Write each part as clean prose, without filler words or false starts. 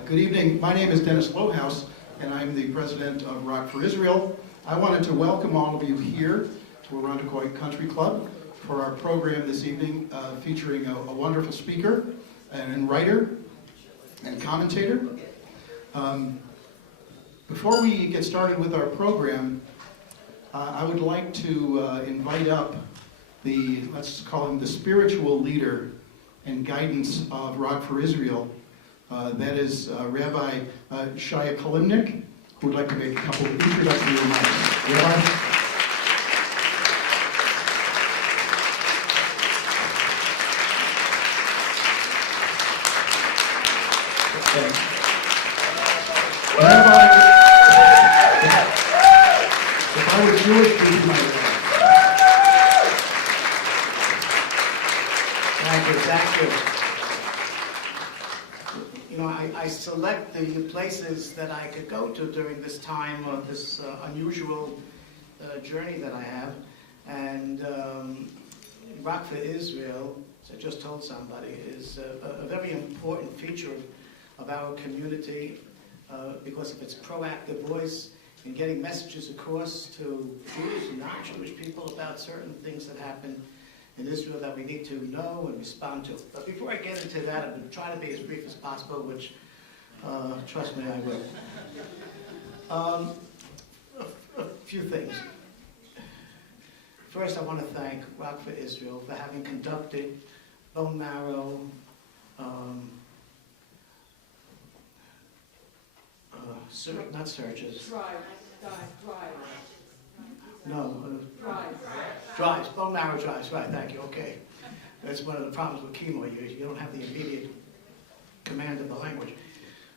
Good evening. My name is Dennis Lohaus, and I'm the president of Rock for Israel. I wanted to welcome all of you here to Arundecoit Country Club for our program this evening, featuring a wonderful speaker and writer and commentator. Before we get started with our program, I would like to invite up the, let's call him the spiritual leader and guidance of Rock for Israel. That is Rabbi Shaya Kalimnik, who would like to make a couple of introductory remarks. Rabbi? Rabbi, if I were Jewish, please be my rabbi. Thank you. You know, I select the places that I could go to during this time of this unusual journey that I have. And Rock for Israel, as I just told somebody, is a very important feature of our community because of its proactive voice in getting messages across to Jews and non-Jewish people about certain things that happen in Israel that we need to know and respond to. But before I get into that, I'm going to try to be as brief as possible, which, trust me, I will. A few things. First, I want to thank Rock for Israel for having conducted bone marrow not searches. Drives, bone marrow drives, right, thank you, okay. That's one of the problems with chemo, you don't have the immediate command of the language.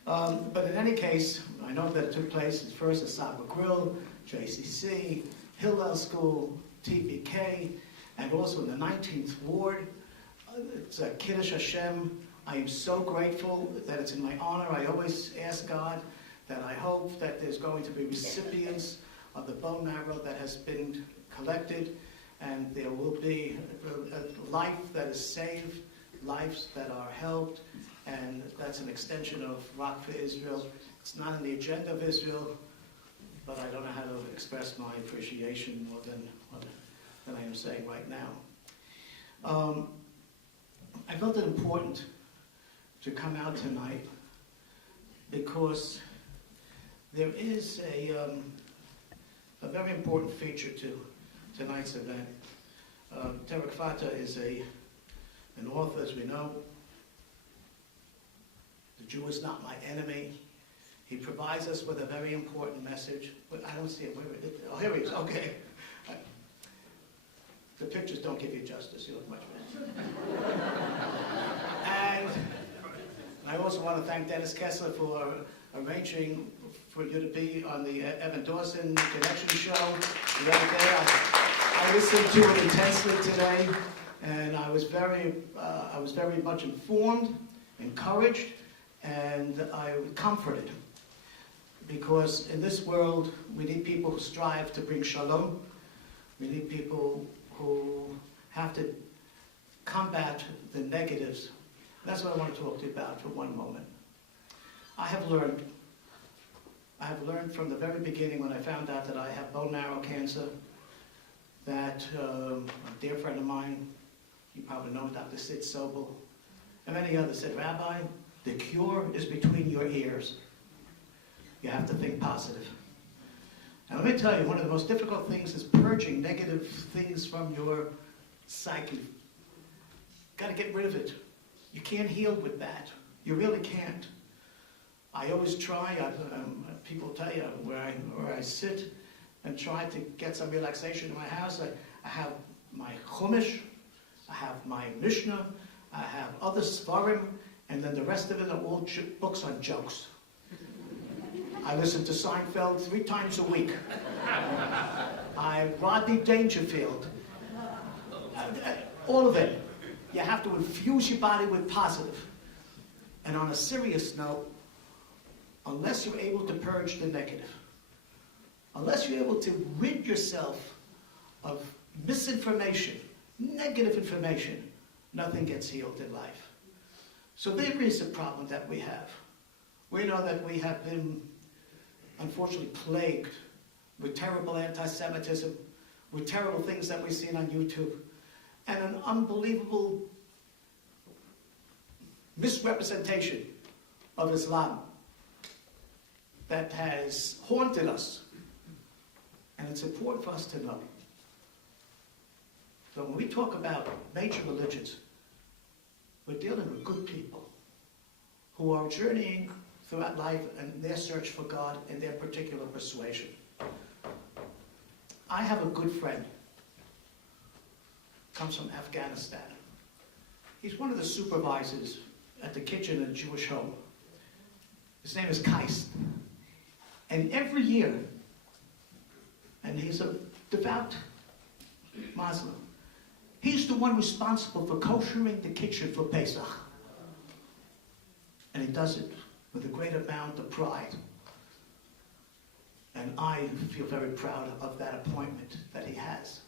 But in any case, I know that it took place at first at Saba Grill, JCC, Hillel School, TBK, and also in the 19th Ward. It's a Kiddush Hashem. I am so grateful that it's in my honor. I always ask God that I hope that there's going to be recipients of the bone marrow that has been collected, and there will be a life that is saved, lives that are helped, and that's an extension of Rock for Israel. It's not on the agenda of Israel, but I don't know how to express my appreciation more than I am saying right now. I felt it important to come out tonight because there is a very important feature to tonight's event. Tarek Fatah is an author, as we know. The Jew is not my enemy. He provides us with a very important message. But I don't see it. Oh, here he is. Okay. The pictures don't give you justice. You look much better. And I also want to thank Dennis Kessler for arranging for you to be on the Evan Dawson Connection show. Right there. I listened to it intensely today, and I was very much informed, encouraged, and I was comforted. Because in this world, we need people who strive to bring shalom. We need people who have to combat the negatives. That's what I want to talk to you about for one moment. I have learned from the very beginning when I found out that I have bone marrow cancer that a dear friend of mine, you probably know Dr. Sid Sobel, and many others said, Rabbi, the cure is between your ears. You have to think positive. And let me tell you, one of the most difficult things is purging negative things from your psyche. Got to get rid of it. You can't heal with that. You really can't. I always try. People tell you where I sit and try to get some relaxation in my house. I have my Chumash, I have my Mishnah, I have other Svarim, and then the rest of it are all books on jokes. I listen to Seinfeld 3 times a week. Rodney Dangerfield. All of it. You have to infuse your body with positive. And on a serious note, unless you're able to purge the negative, unless you're able to rid yourself of misinformation, negative information, nothing gets healed in life. So there is a problem that we have. We know that we have been, unfortunately, plagued with terrible anti-Semitism, with terrible things that we've seen on YouTube, and an unbelievable misrepresentation of Islam that has haunted us. And it's important for us to know that when we talk about major religions, we're dealing with good people who are journeying throughout life and their search for God in their particular persuasion. I have a good friend, comes from Afghanistan. He's one of the supervisors at the kitchen in a Jewish home. His name is Kais. And every year, and he's a devout Muslim, he's the one responsible for koshering the kitchen for Pesach. And he does it with a great amount of pride. And I feel very proud of that appointment that he has.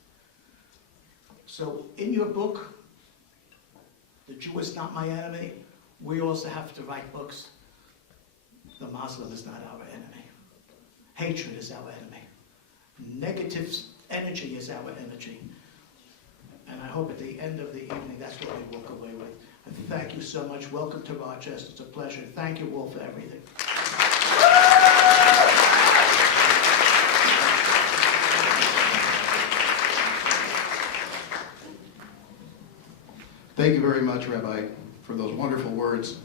So in your book, The Jew is Not My Enemy, we also have to write books. The Muslim is not our enemy. Hatred is our enemy. Negative energy is our energy. And I hope at the end of the evening, that's what we walk away with. And thank you so much. Welcome to Rochester. It's a pleasure. Thank you all for everything. Thank you very much, Rabbi, for those wonderful words.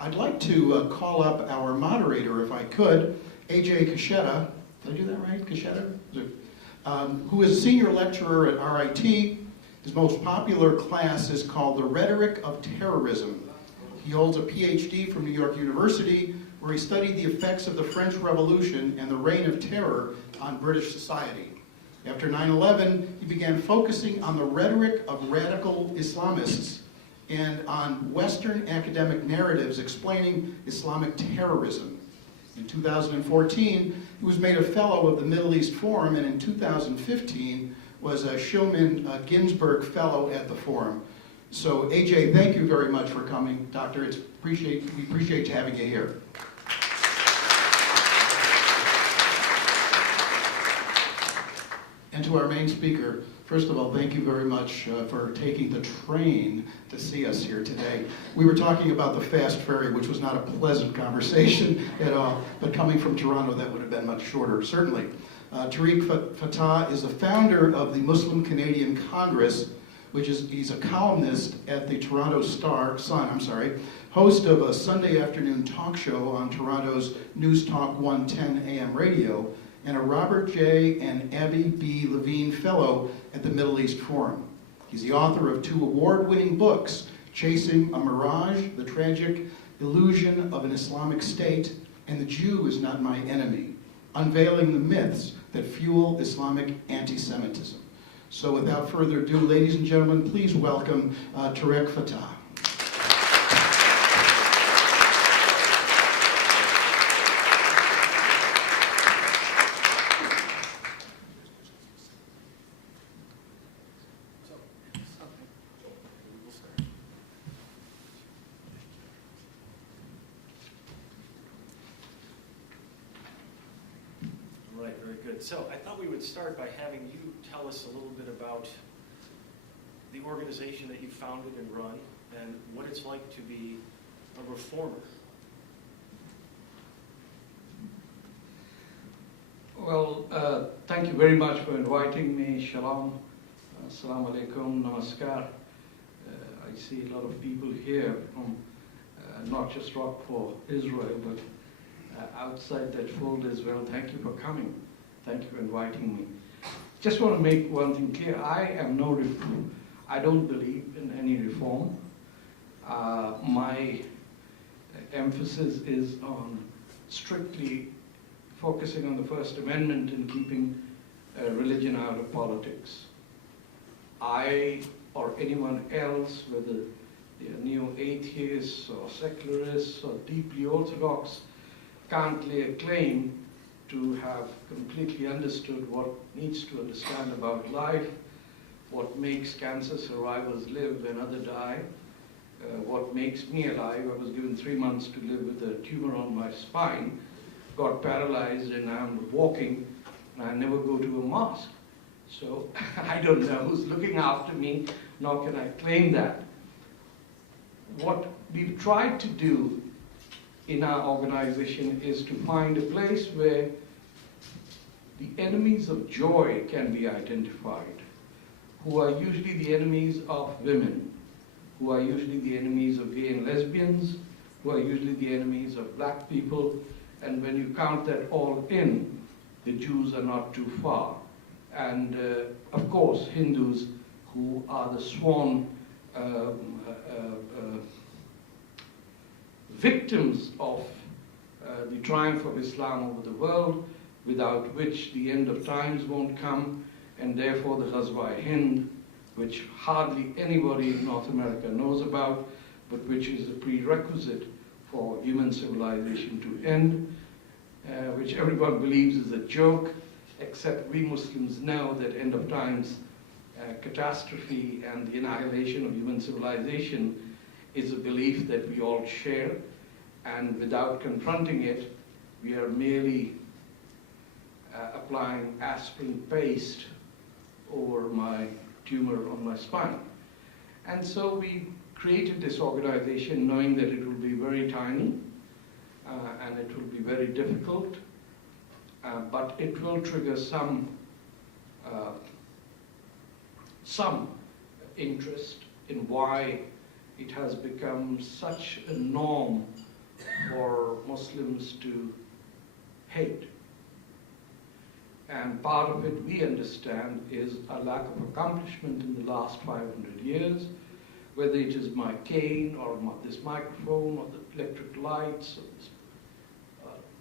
I'd like to call up our moderator, if I could, A.J. Caschetta. Did I do that right? Caschetta? Who is a senior lecturer at RIT. His most popular class is called The Rhetoric of Terrorism. He holds a PhD from New York University, where he studied the effects of the French Revolution and the Reign of Terror on British society. After 9/11, he began focusing on the rhetoric of radical Islamists and on Western academic narratives explaining Islamic terrorism. In 2014, he was made a fellow of the Middle East Forum, and in 2015 was a Shulman Ginsburg Fellow at the Forum. So, AJ, thank you very much for coming, Doctor. We appreciate having you here. And to our main speaker, first of all, thank you very much for taking the train to see us here today. We were talking about the fast ferry, which was not a pleasant conversation at all, but coming from Toronto, that would have been much shorter, certainly. Tarek Fatah is the founder of the Muslim Canadian Congress, he's a columnist at the Toronto Sun, host of a Sunday afternoon talk show on Toronto's News Talk 110 AM radio, and a Robert J. and Abby B. Levine Fellow at the Middle East Forum. He's the author of 2 award-winning books, Chasing a Mirage, The Tragic Illusion of an Islamic State, and The Jew is Not My Enemy, unveiling the myths that fuel Islamic anti-Semitism. So without further ado, ladies and gentlemen, please welcome Tarek Fatah. So I thought we would start by having you tell us a little bit about the organization that you founded and run and what it's like to be a reformer. Well, thank you very much for inviting me. Shalom, assalamu alaikum, namaskar. I see a lot of people here from not just Rock for Israel, but outside that fold as well. Thank you for coming. Thank you for inviting me. Just want to make one thing clear. I don't believe in any reform. My emphasis is on strictly focusing on the First Amendment and keeping religion out of politics. I or anyone else, whether they are neo-atheists or secularists or deeply orthodox, can't lay a claim to have completely understood what needs to understand about life, what makes cancer survivors live when others die, what makes me alive. I was given 3 months to live with a tumor on my spine, got paralyzed, and I'm walking, and I never go to a mosque. So I don't know who's looking after me, nor can I claim that. What we've tried to do in our organization is to find a place where the enemies of joy can be identified, who are usually the enemies of women, who are usually the enemies of gay and lesbians, who are usually the enemies of black people, and when you count that all in, the Jews are not too far. And of course, Hindus, who are the sworn victims of the triumph of Islam over the world, without which the end of times won't come, and therefore the Ghazwa-e-Hind, which hardly anybody in North America knows about, but which is a prerequisite for human civilization to end, which everyone believes is a joke, except we Muslims know that end of times catastrophe and the annihilation of human civilization is a belief that we all share, and without confronting it, we are merely applying aspirin paste over my tumor on my spine. And so we created this organization knowing that it will be very tiny and it will be very difficult, but it will trigger some interest in why it has become such a norm for Muslims to hate. And part of it, we understand, is a lack of accomplishment in the last 500 years, whether it is my cane or this microphone or the electric lights or this,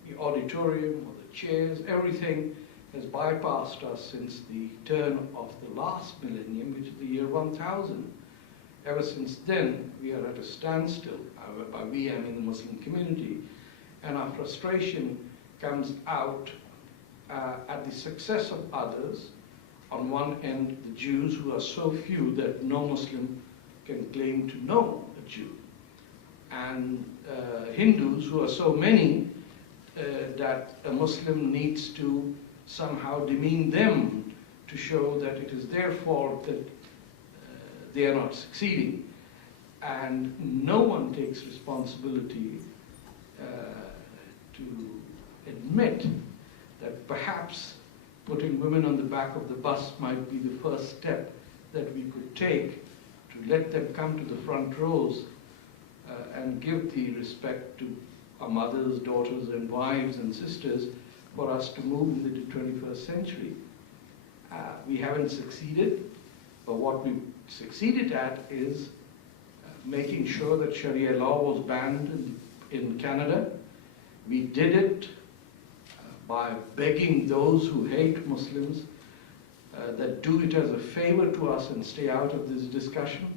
the auditorium or the chairs. Everything has bypassed us since the turn of the last millennium, which is the year 1000. Ever since then, we are at a standstill. By we, I mean the Muslim community. And our frustration comes out at the success of others. On one end, the Jews, who are so few that no Muslim can claim to know a Jew. And Hindus, who are so many that a Muslim needs to somehow demean them to show that it is their fault that they are not succeeding. And no one takes responsibility to admit that perhaps putting women on the back of the bus might be the first step that we could take to let them come to the front rows and give the respect to our mothers, daughters, and wives and sisters for us to move into the 21st century. We haven't succeeded, but what we succeeded at is making sure that Sharia law was banned in Canada. We did it by begging those who hate Muslims that do it as a favor to us and stay out of this discussion.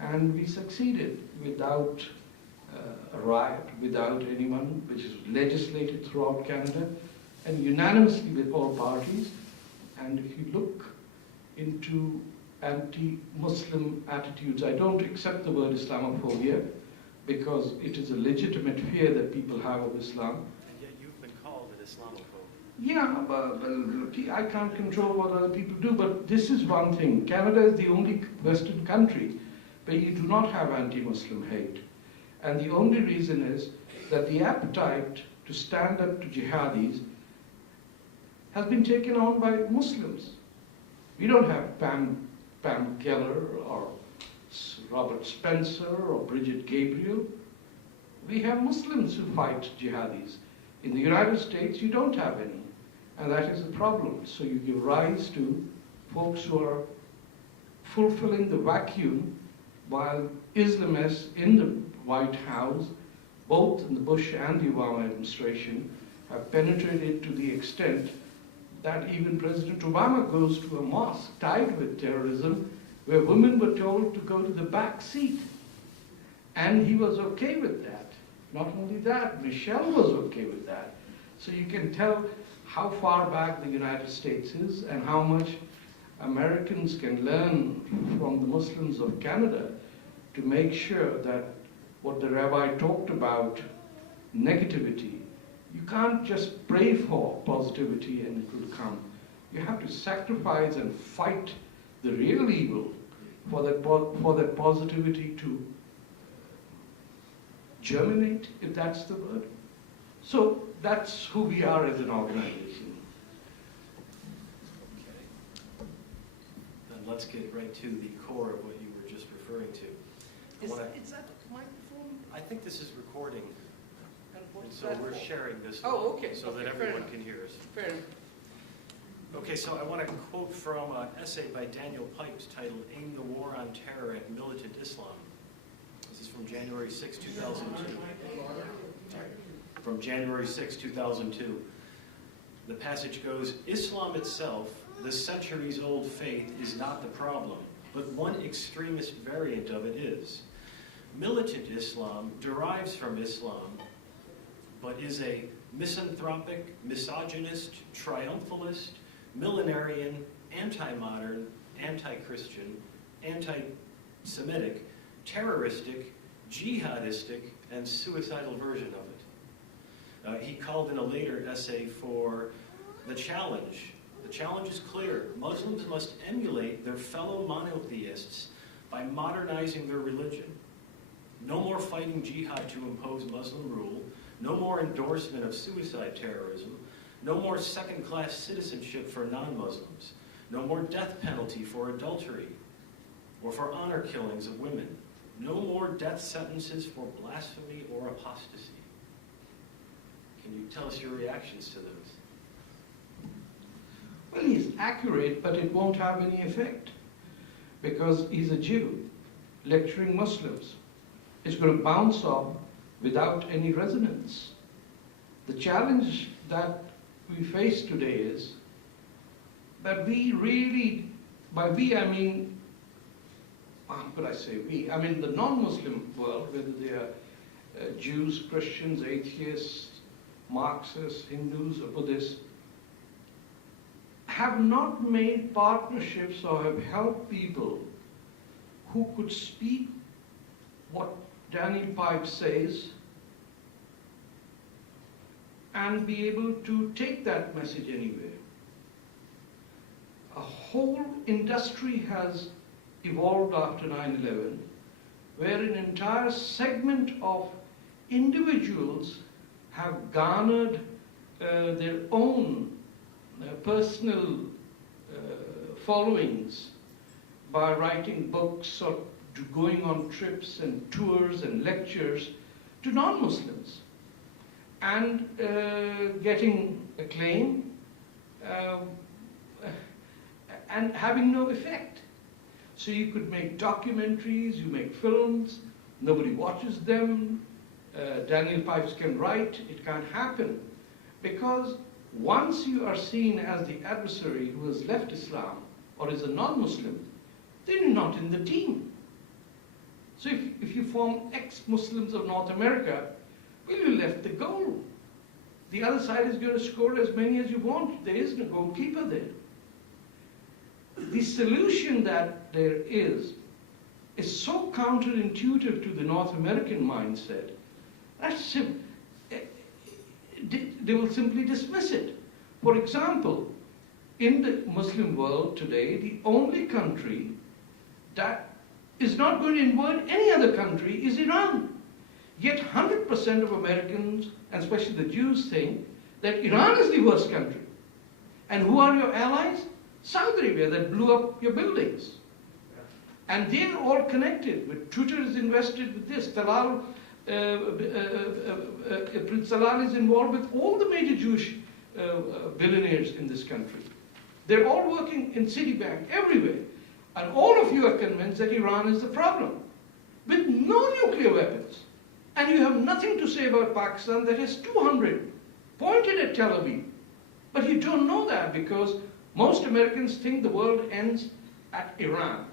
And we succeeded without a riot, without anyone, which is legislated throughout Canada, and unanimously with all parties. And if you look into anti-Muslim attitudes, I don't accept the word Islamophobia because it is a legitimate fear that people have of Islam. And yet you've been called an Islamophobe. Yeah, but look, I can't control what other people do, but this is one thing. Canada is the only Western country where you do not have anti-Muslim hate. And the only reason is that the appetite to stand up to jihadis has been taken on by Muslims. We don't have Pam Keller or Robert Spencer or Bridget Gabriel. We have Muslims who fight jihadis. In the United States, you don't have any. And that is a problem. So you give rise to folks who are fulfilling the vacuum while Islamists in the White House, both in the Bush and the Obama administration, have penetrated to the extent that even President Obama goes to a mosque tied with terrorism where women were told to go to the back seat. And he was okay with that. Not only that, Michelle was okay with that. So you can tell how far back the United States is and how much Americans can learn from the Muslims of Canada to make sure that what the rabbi talked about, negativity, you can't just pray for positivity and it will come. You have to sacrifice and fight the real evil for that positivity to germinate, if that's the word. So that's who we are as an organization. Okay. Then let's get right to the core of what you were just referring to. Is that a microphone? I think this is recording, And and what's so that we're for? sharing this. Oh, okay. So that Okay, fair everyone enough. can hear us. Fair enough. Okay, so I want to quote from an essay by Daniel Pipes titled "Aim the War on Terror and Militant Islam." This is from January 6, 2002. From January 6, 2002. The passage goes, "Islam itself, the centuries-old faith, is not the problem, but one extremist variant of it is. Militant Islam derives from Islam, but is a misanthropic, misogynist, triumphalist, millenarian, anti-modern, anti-Christian, anti-Semitic, terroristic, jihadistic, and suicidal version of it." He called in a later essay for the challenge. The challenge is clear. Muslims must emulate their fellow monotheists by modernizing their religion. No more fighting jihad to impose Muslim rule. No more endorsement of suicide terrorism. No more second-class citizenship for non-Muslims. No more death penalty for adultery or for honor killings of women. No more death sentences for blasphemy or apostasy. Can you tell us your reactions to those? Well, he's accurate, but it won't have any effect because he's a Jew lecturing Muslims. It's going to bounce off without any resonance. The challenge that we face today is that we really, by we I mean, how could I say we? I mean the non-Muslim world, whether they are Jews, Christians, atheists, Marxists, Hindus, or Buddhists, have not made partnerships or have helped people who could speak what Daniel Pipes says and be able to take that message anywhere. A whole industry has evolved after 9/11 where an entire segment of individuals have garnered their own personal followings by writing books or going on trips and tours and lectures to non-Muslims and getting acclaim and having no effect. So you could make documentaries, you make films, nobody watches them. Daniel Pipes can write, it can't happen. Because once you are seen as the adversary who has left Islam or is a non-Muslim, then you're not in the team. So if you form ex-Muslims of North America, well, you left the goal. The other side is going to score as many as you want. There is no goalkeeper there. The solution that there is so counterintuitive to the North American mindset, they will simply dismiss it. For example, in the Muslim world today, the only country that is not going to invade any other country is Iran. Yet 100% of Americans, and especially the Jews, think that Iran is the worst country. And who are your allies? Saudi Arabia, that blew up your buildings. And they're all connected. With Twitter is invested with this. Prince Talal is involved with all the major Jewish billionaires in this country. They're all working in Citibank, everywhere. And all of you are convinced that Iran is the problem, with no nuclear weapons. And you have nothing to say about Pakistan that has 200 pointed at Tel Aviv. But you don't know that because most Americans think the world ends at Iran.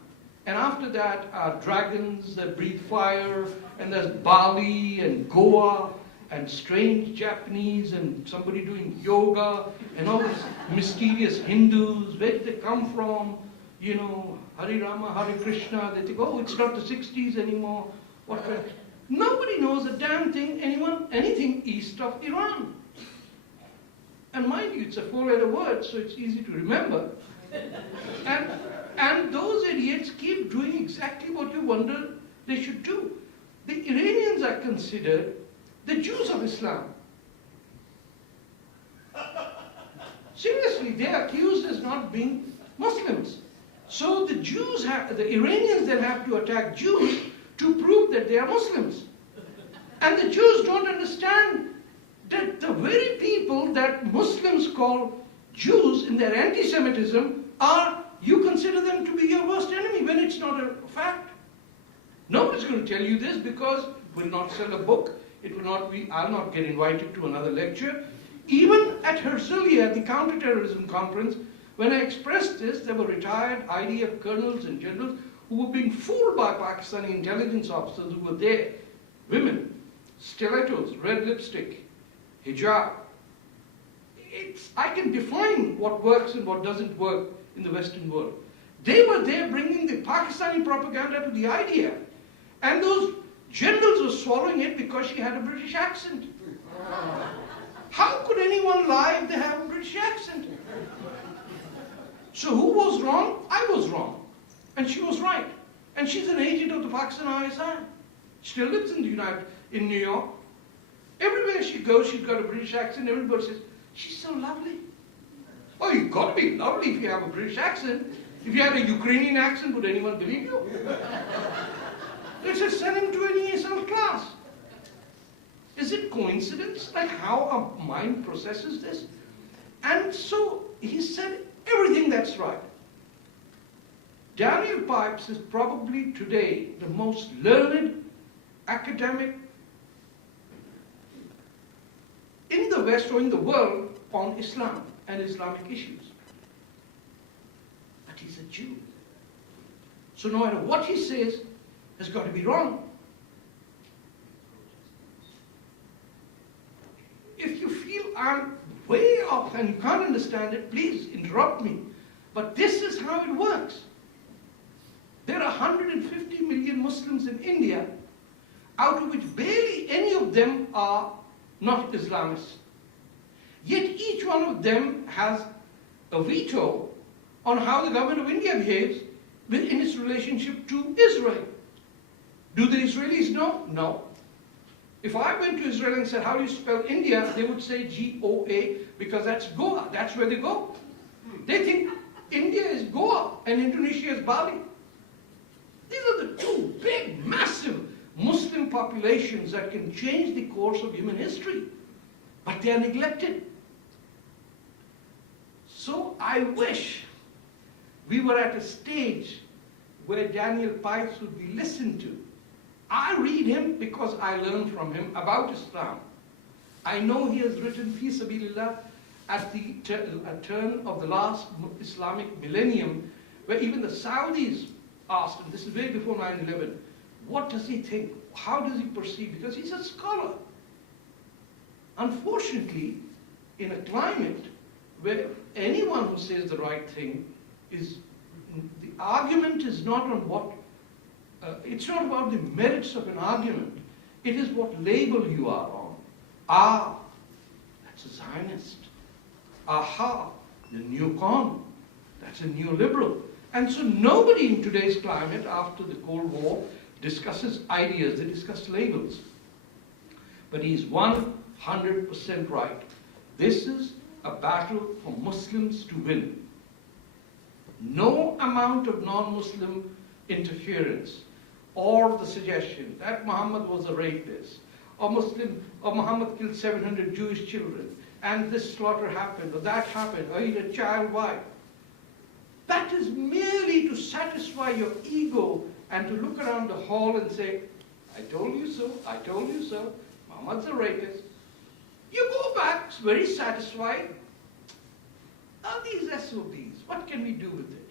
And after that are dragons that breathe fire, and there's Bali and Goa and strange Japanese and somebody doing yoga and all these mysterious Hindus. Where did they come from? Hare Rama, Hare Krishna, they think, oh, it's not the 60s anymore. Nobody knows a damn thing, anything east of Iran. And mind you, it's a 4-letter word, so it's easy to remember. And those idiots keep doing exactly what you wonder they should do. The Iranians are considered the Jews of Islam. Seriously, they are accused as not being Muslims. So the Iranians then have to attack Jews to prove that they are Muslims. And the Jews don't understand that the very people that Muslims call Jews in their anti-Semitism you consider them to be your worst enemy when it's not a fact. Nobody's going to tell you this because it will not sell a book. I'll not get invited to another lecture. Even at Herzliya, the counterterrorism conference, when I expressed this, there were retired IDF colonels and generals who were being fooled by Pakistani intelligence officers who were there. Women, stilettos, red lipstick, hijab. I can define what works and what doesn't work in the Western world. They were there bringing the Pakistani propaganda to the IDF. And those generals were swallowing it because she had a British accent. How could anyone lie if they have a British accent? So who was wrong? I was wrong. And she was right. And she's an agent of the Pakistan ISI. She still lives in New York. Everywhere she goes, she's got a British accent. Everybody says, she's so lovely. Oh, you've got to be lovely if you have a British accent. If you had a Ukrainian accent, would anyone believe you? They said, send him to an ESL class. Is it coincidence, like how our mind processes this? And so he said everything that's right. Daniel Pipes is probably today the most learned academic in the West or in the world on Islam and Islamic issues. But he's a Jew. So no matter what he says, has got to be wrong. If you feel I'm way off and you can't understand it, please interrupt me. But this is how it works. There are 150 million Muslims in India, out of which barely any of them are not Islamists. Yet each one of them has a veto on how the government of India behaves in its relationship to Israel. Do the Israelis know? No. If I went to Israel and said, how do you spell India? They would say G-O-A, because that's Goa. That's where they go. They think India is Goa and Indonesia is Bali. These are the two big, massive Muslim populations that can change the course of human history. But they are neglected. So I wish we were at a stage where Daniel Pipes would be listened to. I read him because I learn from him about Islam. I know he has written Fi Sabilillah at the turn of the last Islamic millennium, where even the Saudis asked him, this is way before 9/11, what does he think? How does he perceive? Because he's a scholar. Unfortunately, in a climate where anyone who says the right thing the argument is not on what, it's not about the merits of an argument. It is what label you are on. That's a Zionist. Aha, the neocon. That's a neoliberal. And so nobody in today's climate, after the Cold War, discusses ideas, they discuss labels. But he's 100% right. This is a battle for Muslims to win. No amount of non-Muslim interference or the suggestion that Muhammad was a rapist or Muhammad killed 700 Jewish children and this slaughter happened or that happened or he had a child wife. That is merely to satisfy your ego and to look around the hall and say, I told you so, I told you so, Muhammad's a rapist. You go back very satisfied. Are these SOBs? What can we do with it?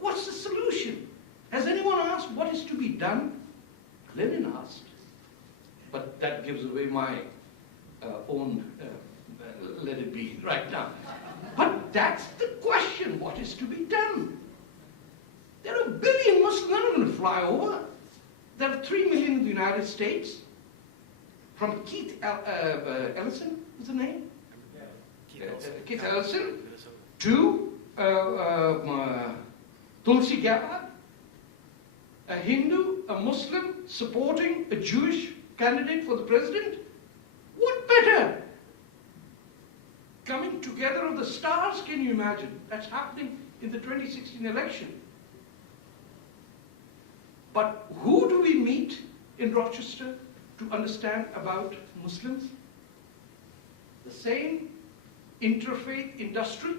What's the solution? Has anyone asked what is to be done? Lenin asked. But that gives away my own, let it be right now. But that's the question, what is to be done? There are 1 billion Muslims, they're not going to fly over. There are 3 million in the United States. From Keith Ellison, what's the name? Keith Ellison, to Tulsi Gabbard, a Hindu, a Muslim supporting a Jewish candidate for the president. What better? Coming together of the stars, can you imagine? That's happening in the 2016 election. But who do we meet in Rochester to understand about Muslims? The same interfaith industry.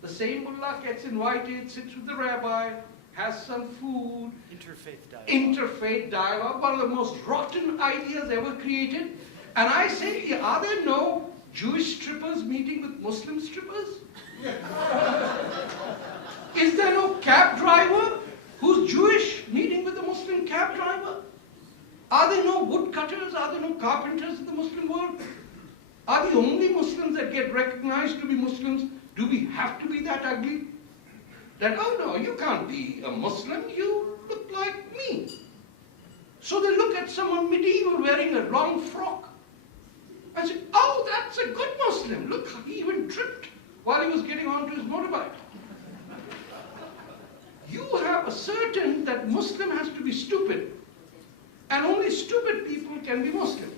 The same mullah gets invited, sits with the rabbi, has some food. Interfaith dialogue. Interfaith dialogue, one of the most rotten ideas ever created. And I say, are there no Jewish strippers meeting with Muslim strippers? Is there no cab driver who's Jewish meeting with a Muslim cab driver? Are there no woodcutters? Are there no carpenters in the Muslim world? Are the only Muslims that get recognized to be Muslims? Do we have to be that ugly? That, oh no, you can't be a Muslim, you look like me. So they look at someone medieval wearing a long frock and say, oh, that's a good Muslim. Look, he even tripped while he was getting onto his motorbike. You have ascertained that Muslim has to be stupid, and only stupid people can be Muslim.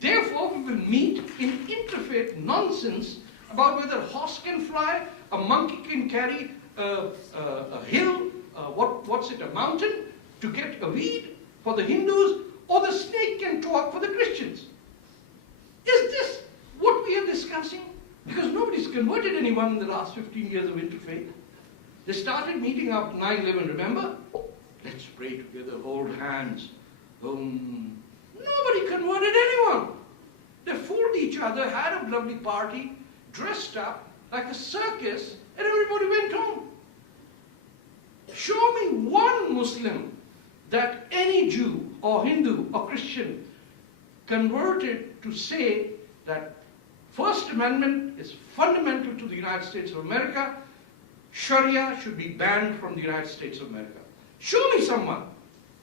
Therefore, we will meet in interfaith nonsense about whether a horse can fly, a monkey can carry a hill, what's it, a mountain, to get a weed for the Hindus, or the snake can talk for the Christians. Is this what we are discussing? Because nobody's converted anyone in the last 15 years of interfaith. They started meeting after 9/11, remember? Let's pray together, hold hands. Nobody converted anyone. They fooled each other, had a lovely party, dressed up like a circus, and everybody went home. Show me one Muslim that any Jew or Hindu or Christian converted to say that First Amendment is fundamental to the United States of America. Sharia should be banned from the United States of America. Show me someone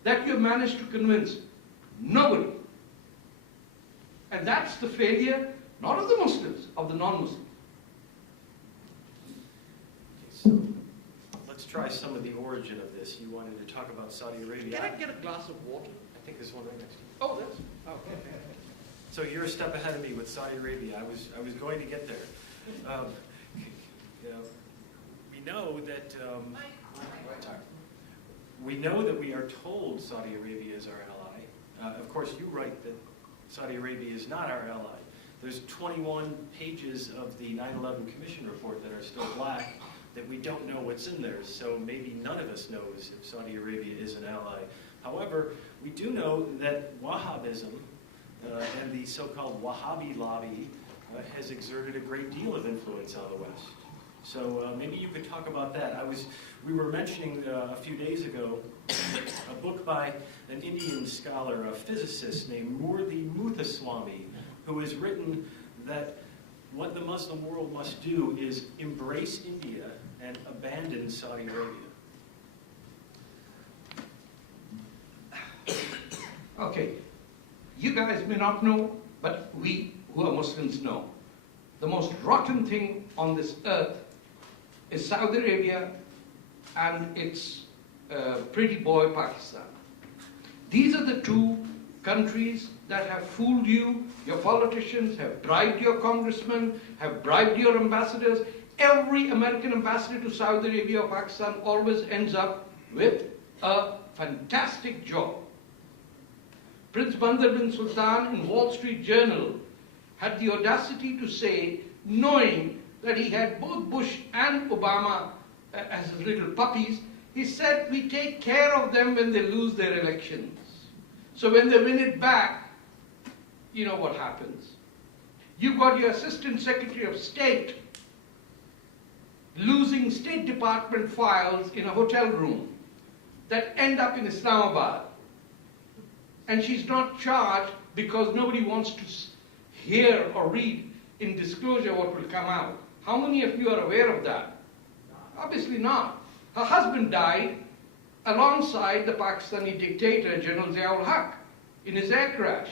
that you have managed to convince. Nobody. And that's the failure, not of the Muslims, of the non-Muslims. So let's try some of the origin of this. You wanted to talk about Saudi Arabia. Can I get a glass of water? I think there's one right next to you. Oh, that's okay. So you're a step ahead of me with Saudi Arabia. I was going to get there. You know, we know that we are told Saudi Arabia is our ally. Of course, you write that Saudi Arabia is not our ally. There's 21 pages of the 9/11 Commission report that are still black that we don't know what's in there. So maybe none of us knows if Saudi Arabia is an ally. However, we do know that Wahhabism and the so-called Wahhabi lobby has exerted a great deal of influence on the West. So maybe you could talk about that. We were mentioning a few days ago a book by an Indian scholar, a physicist named Murthy Muthuswamy, who has written that what the Muslim world must do is embrace India and abandon Saudi Arabia. Okay, you guys may not know, but we who are Muslims know. The most rotten thing on this earth is Saudi Arabia and its pretty boy Pakistan. These are the two countries that have fooled you. Your politicians have bribed your congressmen, have bribed your ambassadors. Every American ambassador to Saudi Arabia or Pakistan always ends up with a fantastic job. Prince Bandar bin Sultan in Wall Street Journal had the audacity to say, knowing that he had both Bush and Obama as his little puppies, he said, we take care of them when they lose their elections. So when they win it back, you know what happens. You got your Assistant Secretary of State losing State Department files in a hotel room that end up in Islamabad. And she's not charged because nobody wants to hear or read in disclosure what will come out. How many of you are aware of that? Obviously not. Her husband died alongside the Pakistani dictator, General Zia-ul-Haq, in his air crash.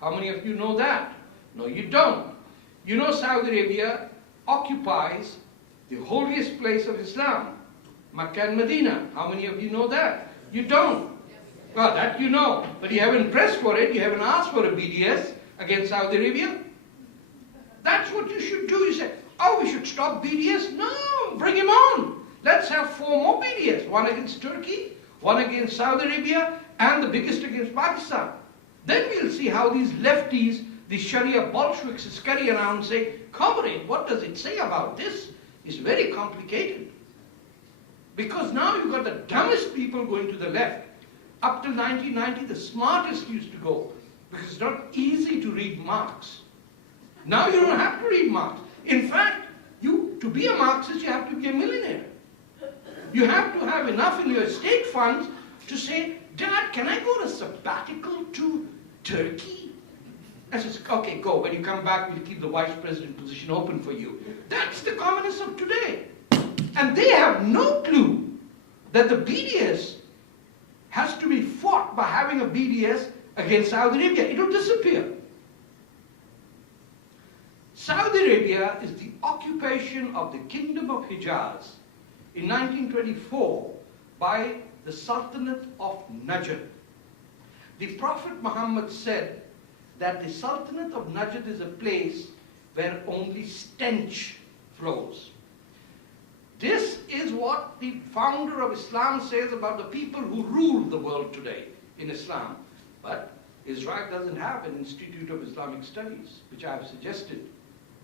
How many of you know that? No, you don't. You know Saudi Arabia occupies the holiest place of Islam, Makkah and Medina. How many of you know that? You don't. Well, that you know, but you haven't pressed for it, you haven't asked for a BDS against Saudi Arabia. That's what you should do. You say, oh, we should stop BDS. No, bring him on. Let's have 4 more BDS, one against Turkey, one against Saudi Arabia, and the biggest against Pakistan. Then we'll see how these lefties, these Sharia Bolsheviks, scurry around and say, comrade, what does it say about this? It's very complicated. Because now you've got the dumbest people going to the left. Up till 1990, the smartest used to go, because it's not easy to read Marx. Now you don't have to read Marx. In fact, to be a Marxist, you have to be a millionaire. You have to have enough in your estate funds to say, Dad, can I go on a sabbatical to Turkey? I says, okay, go. When you come back, we'll keep the vice president position open for you. That's the communists of today. And they have no clue that the BDS has to be fought by having a BDS against Saudi Arabia. It will disappear. Saudi Arabia is the occupation of the Kingdom of Hijaz in 1924 by the Sultanate of Najd. The Prophet Muhammad said that the Sultanate of Najd is a place where only stench flows. This is what the founder of Islam says about the people who rule the world today in Islam. But Israel doesn't have an Institute of Islamic Studies, which I have suggested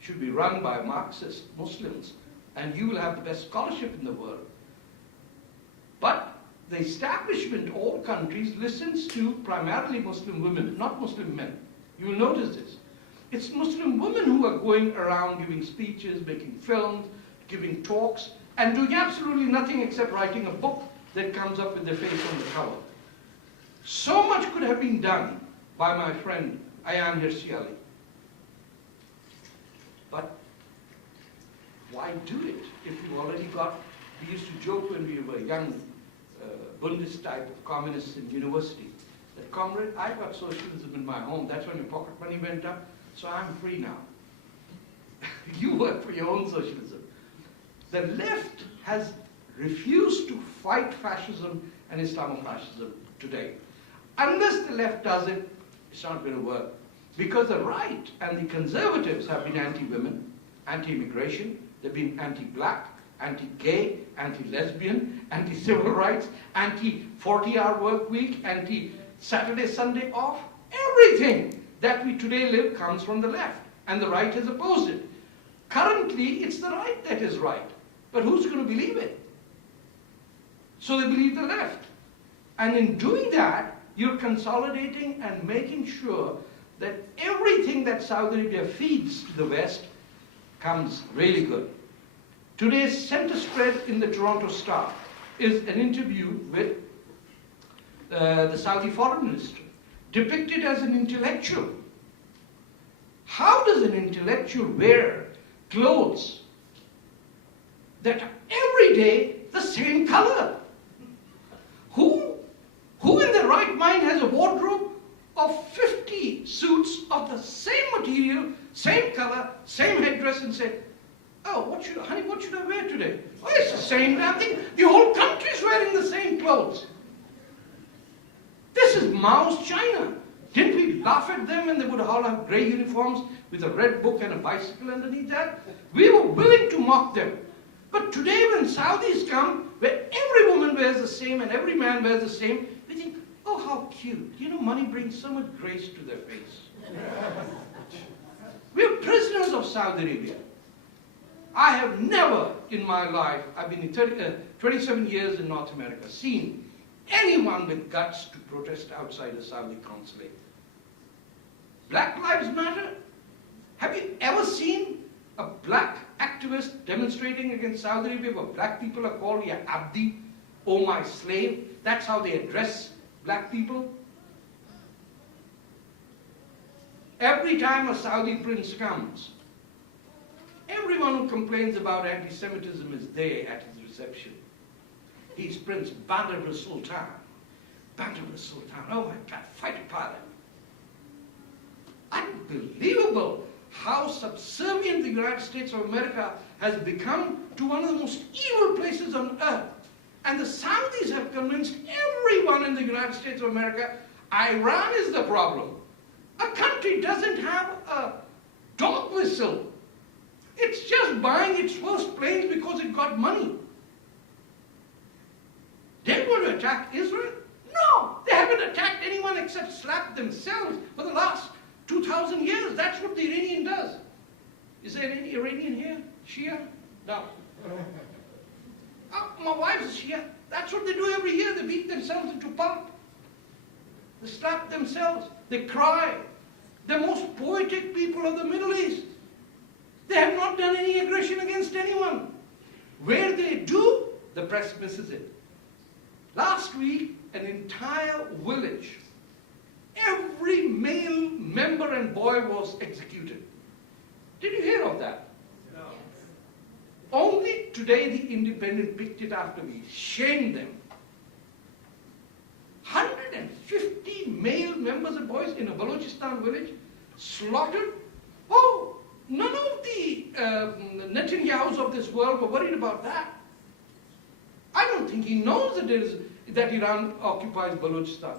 should be run by Marxist Muslims, and you will have the best scholarship in the world. But the establishment, all countries, listens to primarily Muslim women, not Muslim men. You will notice this. It's Muslim women who are going around giving speeches, making films, giving talks, and doing absolutely nothing except writing a book that comes up with their face on the cover. So much could have been done by my friend Ayaan Hirsi Ali. But why do it if you've already got, we used to joke when we were young Bundes type of communists in university, that comrade, I got socialism in my home, that's when your pocket money went up, so I'm free now. You work for your own socialism. The left has refused to fight fascism and Islamofascism today. Unless the left does it, it's not going to work. Because the right and the conservatives have been anti-women, anti-immigration, they've been anti-black, anti-gay, anti-lesbian, anti-civil rights, anti-40-hour work week, anti-Saturday, Sunday off. Everything that we today live comes from the left, and the right has opposed it. Currently, it's the right that is right. But who's going to believe it? So they believe the left. And in doing that, you're consolidating and making sure that everything that Saudi Arabia feeds to the West comes really good. Today's center spread in the Toronto Star is an interview with the Saudi foreign minister, depicted as an intellectual. How does an intellectual wear clothes that are every day the same color? Who in their right mind has a wardrobe of 50 suits of the same material, same color, same headdress, and say, oh, what should I wear today? Oh, it's the same damn thing. The whole country's wearing the same clothes. This is Mao's China. Didn't we laugh at them when they would all have grey uniforms with a red book and a bicycle underneath that? We were willing to mock them. But today when Saudis come, where every woman wears the same and every man wears the same, we think, oh, how cute. You know, money brings so much grace to their face. We're prisoners of Saudi Arabia. I have never in my life, I've been in 27 years in North America, seen anyone with guts to protest outside a Saudi consulate. Black Lives Matter? Have you ever seen a black activist demonstrating against Saudi Arabia where black people are called Ya Abdi, oh my slave? That's how they address black people. Every time a Saudi prince comes, everyone who complains about anti-Semitism is there at his reception. He's Prince Badr Sultan. Badr Sultan, oh my God, fighter pilot. Unbelievable how subservient the United States of America has become to one of the most evil places on earth. And the Saudis have convinced everyone in the United States of America, Iran is the problem. A country doesn't have a dog whistle. It's just buying its first planes because it got money. They're going to attack Israel? No, they haven't attacked anyone except slapped themselves for the last 2,000 years. That's what the Iranian does. Is there any Iranian here? Shia? No. My wife's a Shia. That's what they do every year. They beat themselves into pulp. They slap themselves. They cry. The most poetic people of the Middle East. They have not done any aggression against anyone. Where they do, the press misses it. Last week, an entire village, every male member and boy was executed. Did you hear of that? No. Only today the Independent picked it after me. Shamed them. 150 male members and boys in a Balochistan village slaughtered. Oh, none of the Netanyahus of this world were worried about that. I don't think he knows that Iran occupies Balochistan.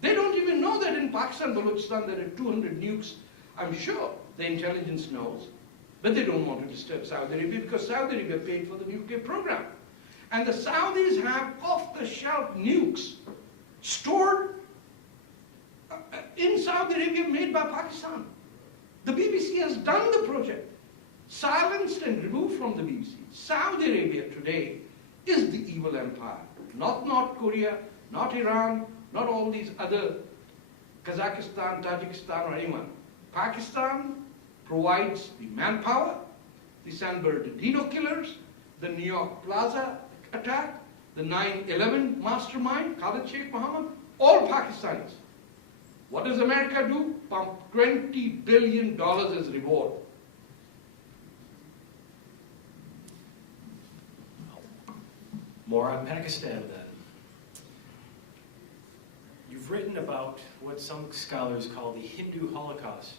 They don't even know that in Pakistan, Balochistan, there are 200 nukes. I'm sure the intelligence knows, but they don't want to disturb Saudi Arabia because Saudi Arabia paid for the nuclear program. And the Saudis have off-the-shelf nukes stored in Saudi Arabia made by Pakistan. The BBC has done the project, silenced and removed from the BBC. Saudi Arabia today is the evil empire, not North Korea, not Iran, not all these other Kazakhstan, Tajikistan, or anyone. Pakistan provides the manpower, the San Bernardino killers, the New York Plaza attack, the 9/11 mastermind, Khalid Sheikh Mohammed, all Pakistanis. What does America do? Pump $20 billion as reward. More on Pakistan then. You've written about what some scholars call the Hindu Holocaust,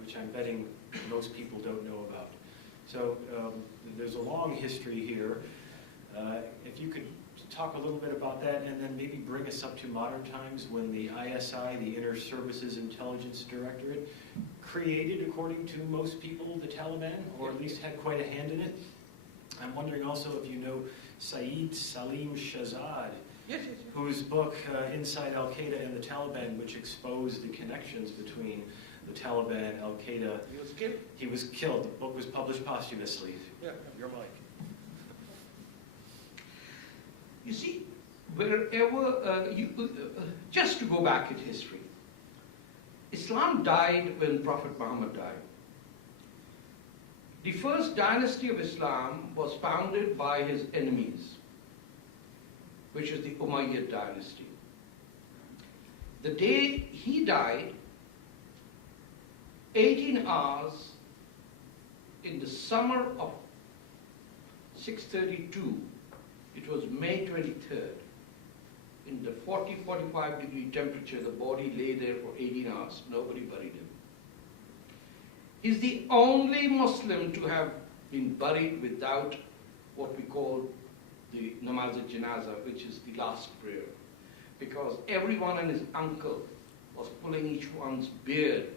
which I'm betting most people don't know about. So there's a long history here. If you could talk a little bit about that and then maybe bring us up to modern times when the ISI, the Inter Services Intelligence Directorate, created, according to most people, the Taliban, or at least had quite a hand in it. I'm wondering also if you know Saeed Salim Shahzad, whose book, Inside Al-Qaeda and the Taliban, which exposed the connections between the Taliban, Al-Qaeda. He was killed? He was killed. The book was published posthumously. Yeah. Your mic. You see, wherever, just to go back in history, Islam died when Prophet Muhammad died. The first dynasty of Islam was founded by his enemies, which is the Umayyad dynasty. The day he died, 18 hours in the summer of 632, it was May 23rd, in the 40-45 degree temperature, the body lay there for 18 hours. Nobody buried him. He's the only Muslim to have been buried without what we call the namaz al-janaza, which is the last prayer. Because everyone and his uncle was pulling each one's beard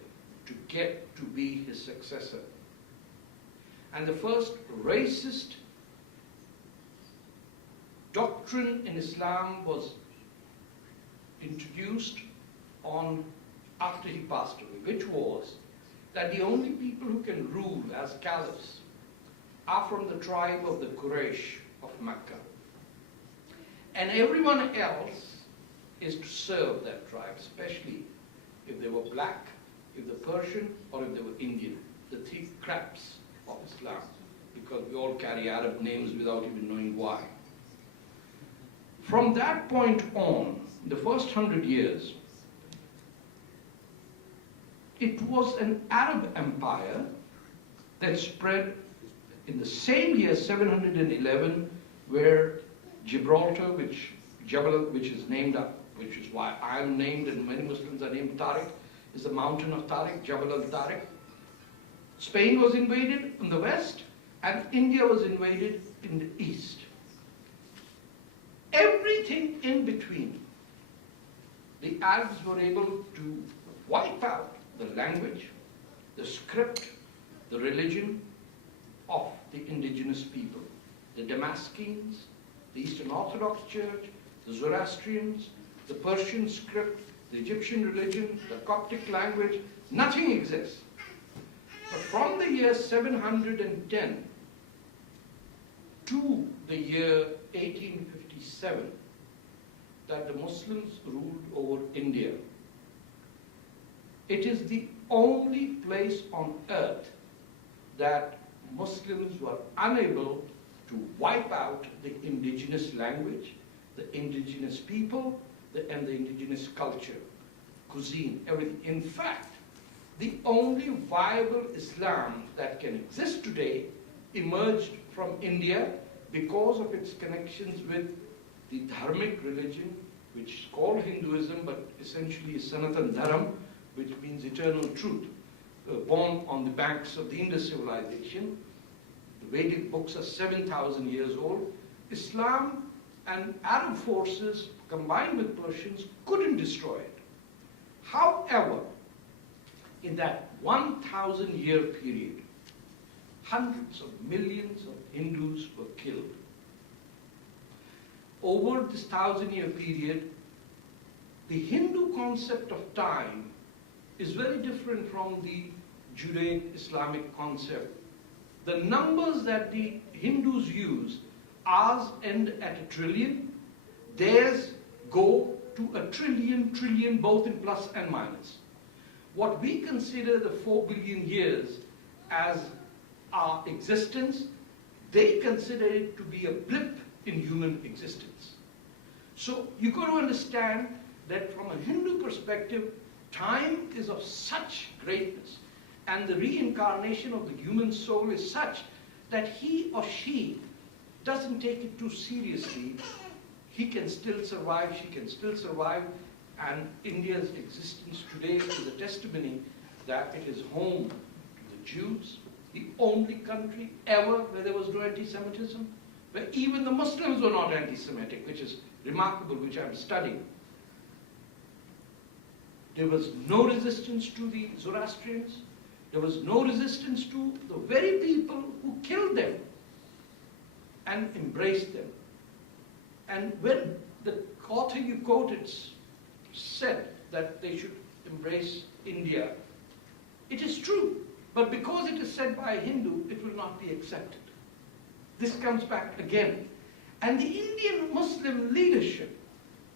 to get to be his successor. And the first racist doctrine in Islam was introduced after he passed away, which was that the only people who can rule as caliphs are from the tribe of the Quraysh of Mecca. And everyone else is to serve that tribe, especially if they were black, if they were Persian, or if they were Indian, the three crabs of Islam, because we all carry Arab names without even knowing why. From that point on, the first 100 years, it was an Arab empire that spread in the same year, 711, where Gibraltar, which is named up, which is why I'm named and many Muslims are named Tarek, is the mountain of Tarek, Jabal al-Tarek. Spain was invaded in the west and India was invaded in the east. Everything in between, the Arabs were able to wipe out the language, the script, the religion of the indigenous people. The Damascenes, the Eastern Orthodox Church, the Zoroastrians, the Persian script, the Egyptian religion, the Coptic language, nothing exists. But from the year 710 to the year 1857, that the Muslims ruled over India, it is the only place on earth that Muslims were unable to wipe out the indigenous language, the indigenous people, and the indigenous culture, cuisine, everything. In fact, the only viable Islam that can exist today emerged from India because of its connections with the dharmic religion, which is called Hinduism, but essentially is Sanatan Dharam, which means eternal truth, born on the banks of the Indus civilization. The Vedic books are 7,000 years old. Islam and Arab forces combined with Persians couldn't destroy it. However, in that 1,000-year period, hundreds of millions of Hindus were killed. Over this 1,000-year period, the Hindu concept of time is very different from the Judaic-Islamic concept. The numbers that the Hindus use, ours end at 1 trillion, theirs go to 1 trillion, both in plus and minus. What we consider the 4 billion years as our existence, they consider it to be a blip in human existence. So you've got to understand that from a Hindu perspective, time is of such greatness, and the reincarnation of the human soul is such that he or she doesn't take it too seriously. He can still survive, she can still survive, and India's existence today is a testimony that it is home to the Jews, the only country ever where there was no anti-Semitism, where even the Muslims were not anti-Semitic, which is remarkable, which I'm studying. There was no resistance to the Zoroastrians. There was no resistance to the very people who killed them and embraced them. And when the author you quoted said that they should embrace India, it is true. But because it is said by a Hindu, it will not be accepted. This comes back again. And the Indian Muslim leadership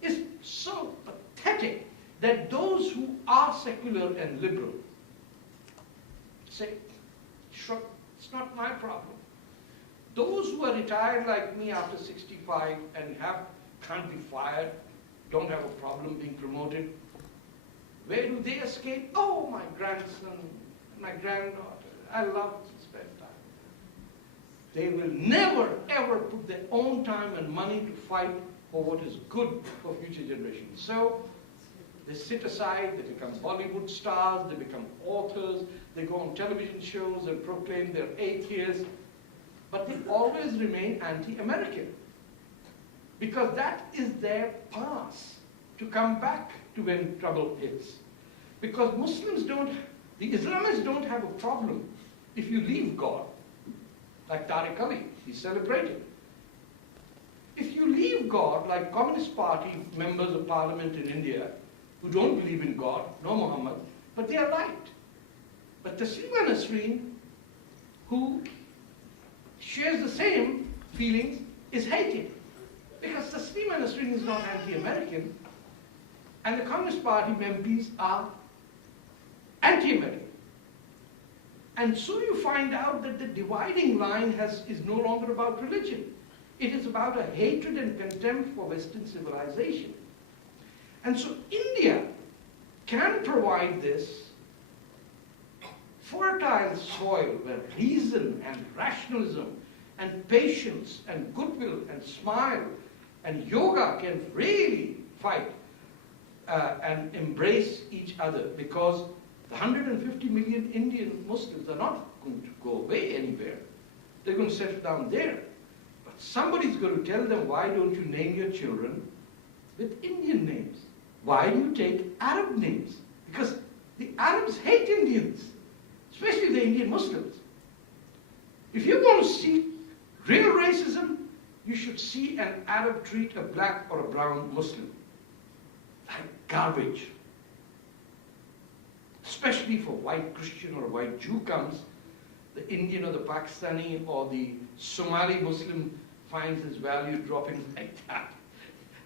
is so pathetic that those who are secular and liberal say, sure, it's not my problem. Those who are retired like me after 65 and can't be fired, don't have a problem being promoted, where do they escape? Oh, my grandson, my granddaughter, I love to spend time. They will never, ever put their own time and money to fight for what is good for future generations. So they sit aside, they become Bollywood stars, they become authors, they go on television shows and proclaim they're atheists, but they always remain anti-American, because that is their pass to come back to when trouble hits. Because the Islamists don't have a problem if you leave God, like Tarek Ali, he's celebrated. If you leave God, like Communist Party members of parliament in India, who don't believe in God, nor Muhammad, but they are liked. But Taslima Nasreen, who shares the same feelings, is hated. Because Taslima Nasreen is not anti-American, and the Communist Party MPs are anti-American. And so you find out that the dividing line is no longer about religion. It is about a hatred and contempt for Western civilization. And so India can provide this fertile soil where reason and rationalism and patience and goodwill and smile And yoga can really fight and embrace each other, because the 150 million Indian Muslims are not going to go away anywhere. They're going to settle down there. But somebody's going to tell them, why don't you name your children with Indian names? Why do you take Arab names? Because the Arabs hate Indians, especially the Indian Muslims. If you want to see real racism, you should see an Arab treat a black or a brown Muslim like garbage. Especially if a white Christian or a white Jew comes, the Indian or the Pakistani or the Somali Muslim finds his value dropping like that.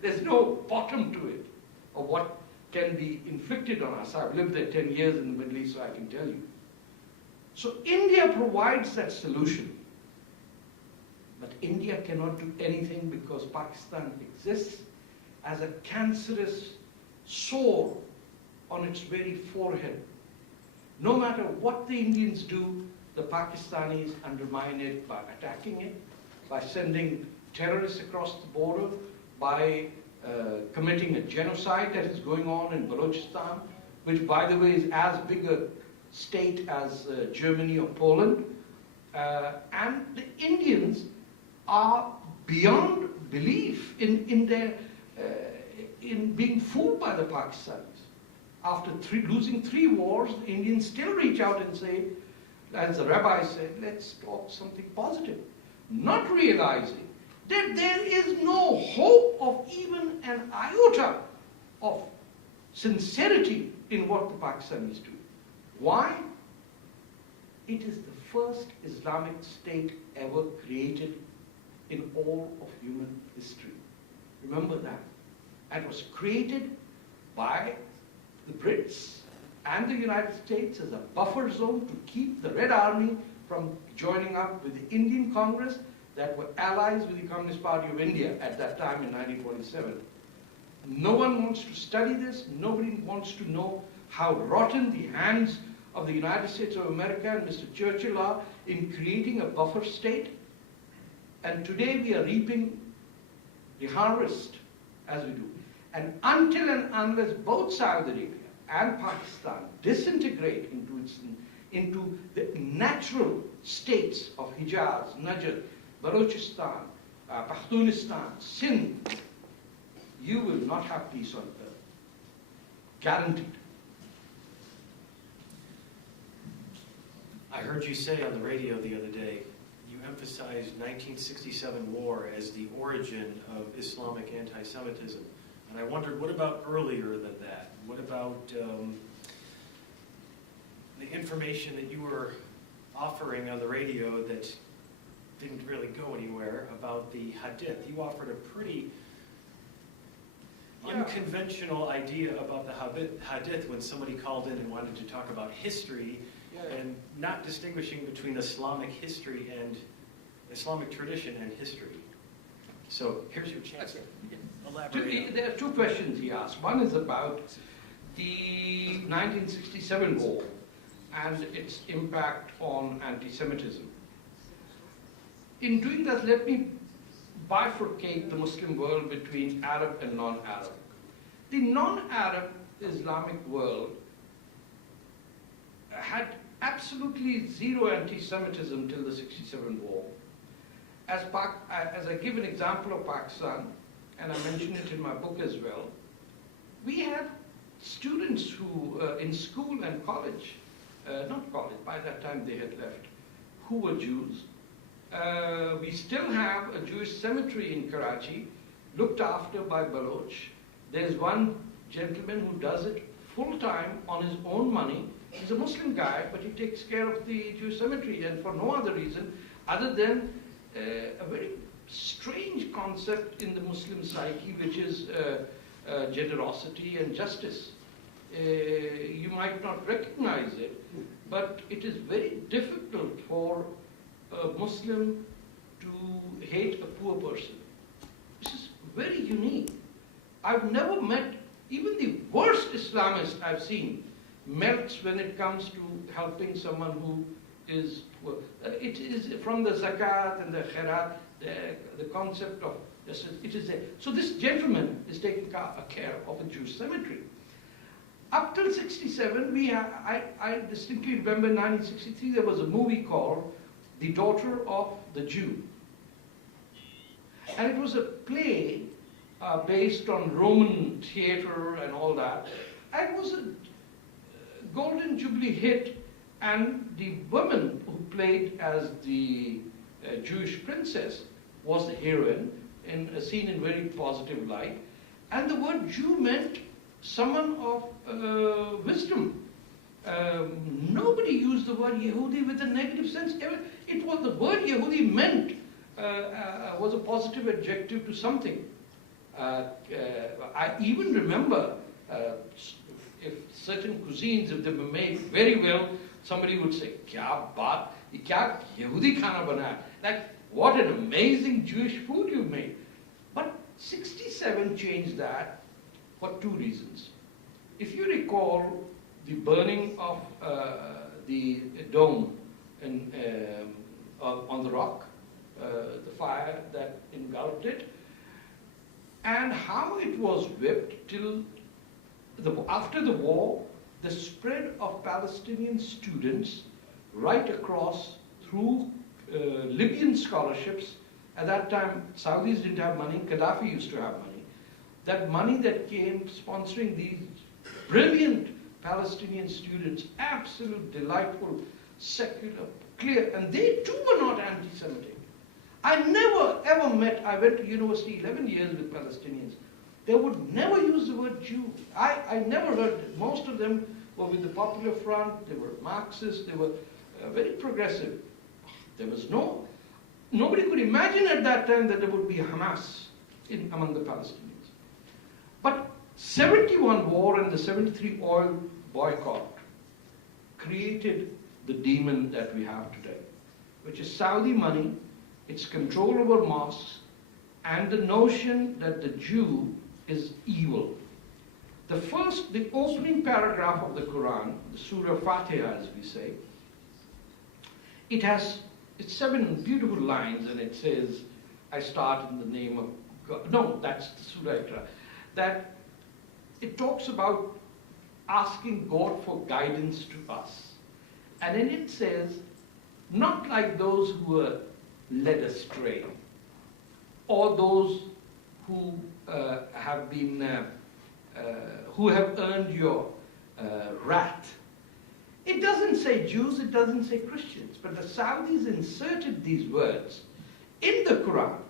There's no bottom to it, of what can be inflicted on us. I've lived there 10 years in the Middle East, so I can tell you. So India provides that solution. But India cannot do anything because Pakistan exists as a cancerous sore on its very forehead. No matter what the Indians do, the Pakistanis undermine it by attacking it, by sending terrorists across the border, by committing a genocide that is going on in Balochistan, which, by the way, is as big a state as Germany or Poland. And the Indians are beyond belief in being fooled by the Pakistanis. After losing 3 wars, the Indians still reach out and say, as the rabbi said, let's talk something positive. Not realizing that there is no hope of even an iota of sincerity in what the Pakistanis do. Why? It is the first Islamic state ever created in all of human history. Remember that. And it was created by the Brits and the United States as a buffer zone to keep the Red Army from joining up with the Indian Congress that were allies with the Communist Party of India at that time in 1947. No one wants to study this. Nobody wants to know how rotten the hands of the United States of America and Mr. Churchill are in creating a buffer state. And today we are reaping the harvest as we do. And until and unless both Saudi Arabia and Pakistan disintegrate into the natural states of Hijaz, Najd, Balochistan, Pakhtunistan, Sindh, you will not have peace on earth. Guaranteed. I heard you say on the radio the other day, you emphasized 1967 war as the origin of Islamic anti-Semitism. And I wondered, what about earlier than that? What about the information that you were offering on the radio that didn't really go anywhere about the Hadith? You offered a pretty unconventional idea about the Hadith when somebody called in and wanted to talk about history and not distinguishing between Islamic history and Islamic tradition and history. So here's your chance to elaborate. There are 2 questions he asked. One is about the 1967 war and its impact on anti-Semitism. In doing that, let me bifurcate the Muslim world between Arab and non-Arab. The non-Arab Islamic world had absolutely zero anti-Semitism till the 67 war. As I give an example of Pakistan, and I mention it in my book as well, we had students who, in school and college, not college, by that time they had left, who were Jews. We still have a Jewish cemetery in Karachi, looked after by Baloch. There's one gentleman who does it full-time on his own money. He's a Muslim guy, but he takes care of the Jewish cemetery, and for no other reason other than a very strange concept in the Muslim psyche, which is generosity and justice. You might not recognize it, but it is very difficult for a Muslim to hate a poor person. This is very unique. I've never met, even the worst Islamist I've seen melts when it comes to helping someone who is poor. It is from the zakat and the khairat, the concept of Just as it is there. So this gentleman is taking care of a Jewish cemetery. Up till 67, I distinctly remember in 1963 there was a movie called The Daughter of the Jew. And it was a play based on Roman theater and all that. And it was a Golden Jubilee hit, and the woman who played as the Jewish princess was the heroine, in a scene in very positive light. And the word Jew meant someone of wisdom. Nobody used the word Yehudi with a negative sense. It was the word Yehudi meant was a positive adjective to something. I even remember if certain cuisines, if they were made very well, somebody would say, "Kya baat? Ye kya Yehudi khana banaya?" Like, what an amazing Jewish food you made. But 67 changed that for two reasons. If you recall the burning of the dome on the rock, the fire that engulfed it, and how it was whipped till after the war, the spread of Palestinian students right across through Libyan scholarships. At that time, Saudis didn't have money, Gaddafi used to have money. That money that came sponsoring these brilliant Palestinian students, absolute, delightful, secular, clear, and they too were not anti-Semitic. I never ever met, I went to university 11 years with Palestinians. They would never use the word Jew. I never heard it. Most of them were with the Popular Front, they were Marxists, they were very progressive. There was nobody could imagine at that time that there would be Hamas among the Palestinians. But 71 war and the 73 oil boycott created the demon that we have today, which is Saudi money, its control over mosques, and the notion that the Jew is evil. The opening paragraph of the Quran, the Surah Fatiha as we say, it's 7 beautiful lines, and it says, I start in the name of God. No, that's the Surah Iqra. That it talks about asking God for guidance to us. And then it says, not like those who were led astray, or those who have earned your wrath. It doesn't say Jews, it doesn't say Christians, but the Saudis inserted these words in the Quran,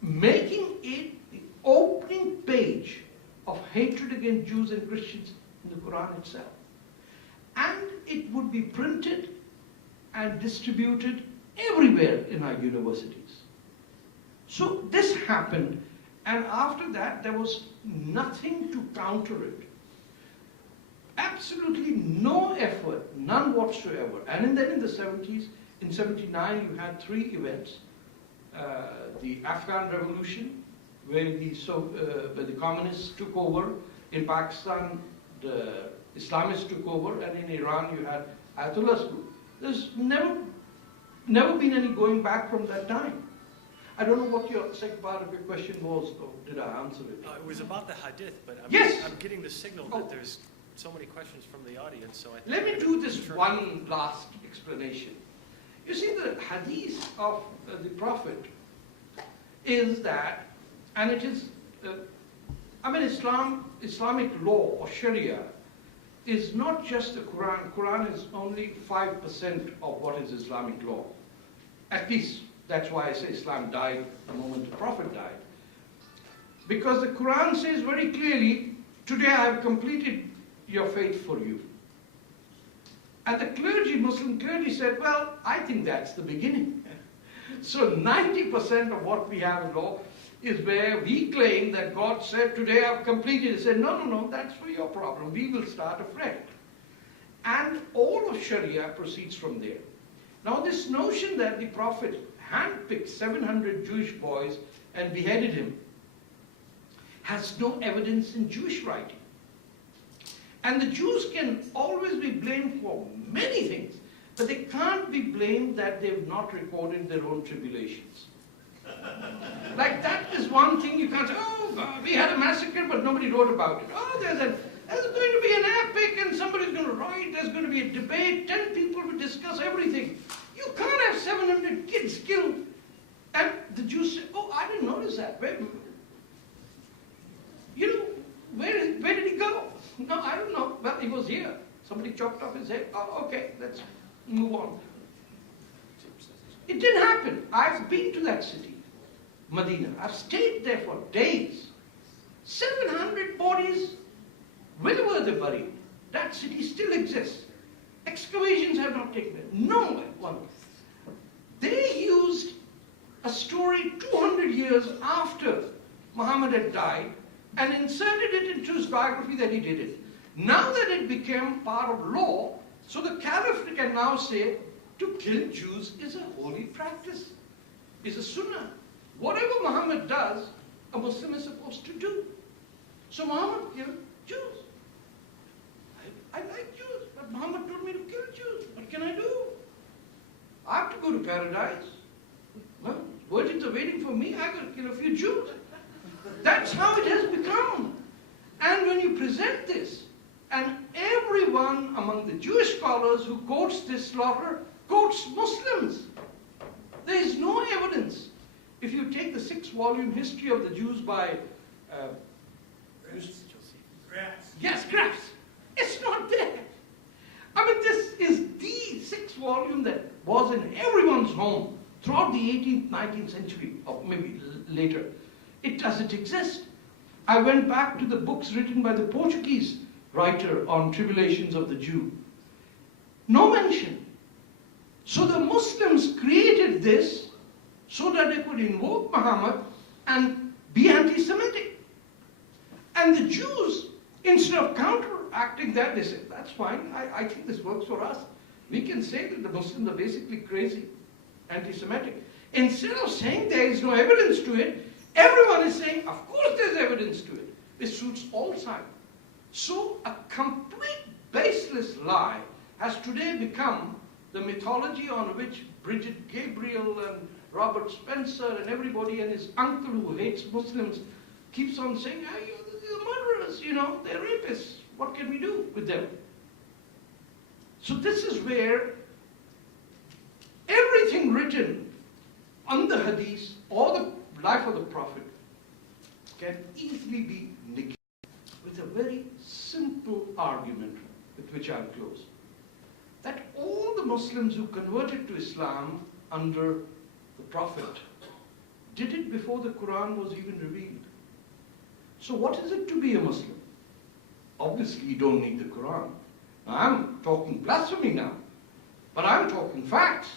making it the opening page of hatred against Jews and Christians in the Quran itself. And it would be printed and distributed everywhere in our universities. So this happened, and after that there was nothing to counter it. Absolutely no effort, none whatsoever. And then in the 70s, in 79 you had 3 events. The Afghan Revolution, where the communists took over. In Pakistan, the Islamists took over, and in Iran you had Ayatollah's group. There's never been any going back from that time. I don't know what your second part of your question was, or did I answer it? It was about the hadith, but Yes! I'm getting the signal that there's so many questions from the audience, so I think Let me do this one last explanation. You see, the hadith of the Prophet is that, and it is, Islamic law or Sharia is not just the Quran. Quran is only 5% of what is Islamic law. At least, that's why I say Islam died the moment the Prophet died. Because the Quran says very clearly, today I have completed your faith for you. And the Muslim clergy said, well, I think that's the beginning. So 90% of what we have in law is where we claim that God said, today I've completed. He said, no, that's for your problem. We will start afresh. And all of Sharia proceeds from there. Now this notion that the Prophet handpicked 700 Jewish boys and beheaded him has no evidence in Jewish writing. And the Jews can always be blamed for many things, but they can't be blamed that they've not recorded their own tribulations. Like that is one thing. You can't say, oh, we had a massacre, but nobody wrote about it. Oh, there's going to be an epic, and somebody's going to write, there's going to be a debate, 10 people will discuss everything. You can't have 700 kids killed. And the Jews say, oh, I didn't notice that. Where did he go? No, I don't know. Well, he was here. Somebody chopped off his head. Oh, okay, let's move on. It didn't happen. I've been to that city, Medina. I've stayed there for days. 700 bodies. Where were they buried? That city still exists. Excavations have not taken place. No one. They used a story 200 years after Muhammad had died and inserted it into his biography that he did it. Now that it became part of law, so the caliph can now say, to kill Jews is a holy practice, is a sunnah. Whatever Muhammad does, a Muslim is supposed to do. So Muhammad killed Jews. I like Jews, but Muhammad told me to kill Jews. What can I do? I have to go to paradise. Well, virgins are waiting for me. I got to kill a few Jews. That's how it has become. And when you present this, and everyone among the Jewish scholars who quotes this slaughter quotes Muslims. There is no evidence. If you take the 6-volume history of the Jews by Grass. It's not there. I mean, this is the 6th volume that was in everyone's home throughout the 18th, 19th century, or maybe later. It doesn't exist. I went back to the books written by the Portuguese writer on tribulations of the Jew. No mention. So the Muslims created this so that they could invoke Muhammad and be anti-Semitic. And the Jews, instead of counteracting that, they said, that's fine, I think this works for us. We can say that the Muslims are basically crazy, anti-Semitic. Instead of saying there is no evidence to it, everyone is saying, of course there's evidence to it. It suits all sides. So a complete baseless lie has today become the mythology on which Bridget Gabriel and Robert Spencer and everybody and his uncle who hates Muslims keeps on saying, hey, they're murderers, they're rapists. What can we do with them? So this is where everything written on the hadith or the life of the Prophet can easily be negated with a very simple argument with which I'll close. That all the Muslims who converted to Islam under the Prophet did it before the Quran was even revealed. So what is it to be a Muslim? Obviously you don't need the Quran. Now, I'm talking blasphemy now, but I'm talking facts.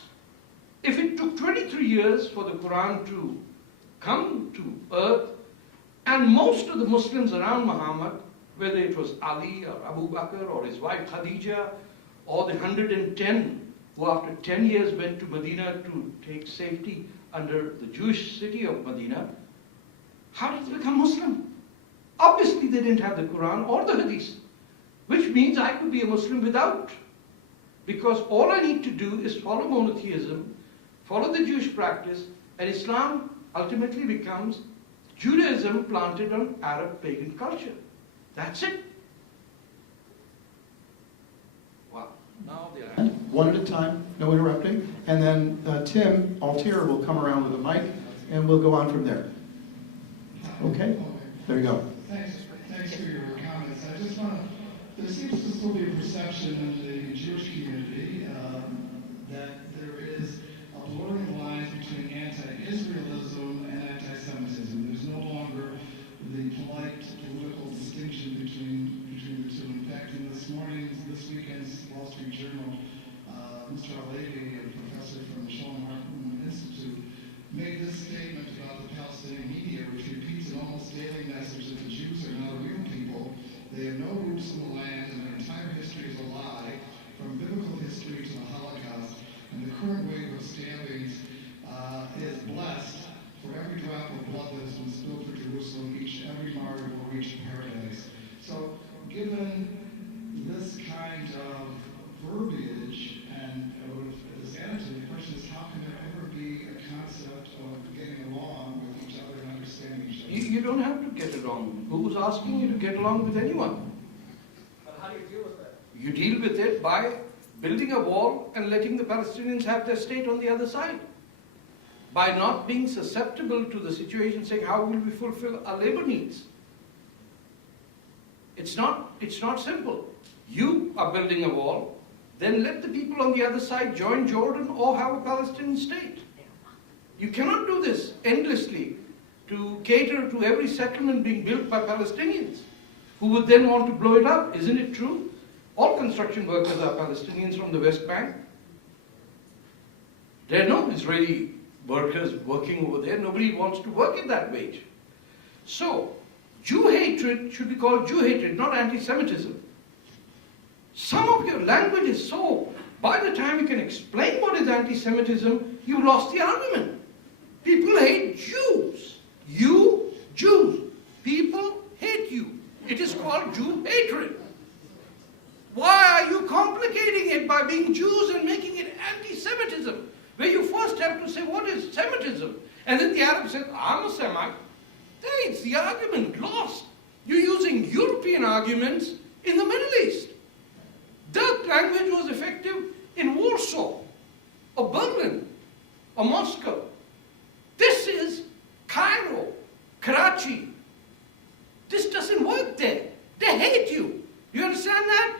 If it took 23 years for the Quran to come to earth, and most of the Muslims around Muhammad, whether it was Ali or Abu Bakr or his wife Khadija, or the 110 who after 10 years went to Medina to take safety under the Jewish city of Medina, how did they become Muslim? Obviously they didn't have the Quran or the Hadith, which means I could be a Muslim without. Because all I need to do is follow monotheism, follow the Jewish practice, and Islam ultimately becomes Judaism planted on Arab pagan culture. That's it. Wow. Now they are. One at a time, no interrupting. And then Tim Altier will come around with a mic, and we'll go on from there. Okay? There you go. Thanks for your comments. I just want to, there seems to still be a perception in the Jewish community that there is a blurring of lines between anti-Israelism and anti-Semitism. There's no longer the polite political distinction between the two. In fact, in this weekend's Wall Street Journal, Mr. Al-Levi, a professor from the Shalom Hartman Institute, made this statement about the Palestinian media, which repeats an almost daily message that the Jews are not a real people. They have no roots in the land, and their entire history is a lie, from biblical history to the Holocaust. And the current wave of stabbings is blessed for every drop of blood that has been spilled for Jerusalem. Every martyr will reach paradise. So, given this kind of verbiage and this attitude, the question is, how can there ever be a concept of getting along with each other and understanding you don't have to get along. Who's asking you to get along with anyone? But how do you deal with that? You deal with it by building a wall and letting the Palestinians have their state on the other side. By not being susceptible to the situation, saying, how will we fulfill our labor needs? It's not simple. You are building a wall, then let the people on the other side join Jordan or have a Palestinian state. You cannot do this endlessly to cater to every settlement being built by Palestinians who would then want to blow it up. Isn't it true? All construction workers are Palestinians from the West Bank. There are no Israeli workers working over there. Nobody wants to work at that wage. So, Jew hatred should be called Jew hatred, not anti-Semitism. Some of your language is so, by the time you can explain what is anti-Semitism, you lost the argument. People hate Jews. You, Jews. People hate you. It is called Jew hatred. Why are you complicating it by being Jews and making it anti-Semitism? Where you first have to say, what is Semitism? And then the Arab says, I'm a Semite. Then it's the argument lost. You're using European arguments in the Middle East. That language was effective in Warsaw, or Berlin, or Moscow. This is Cairo, Karachi. This doesn't work there. They hate you. You understand that?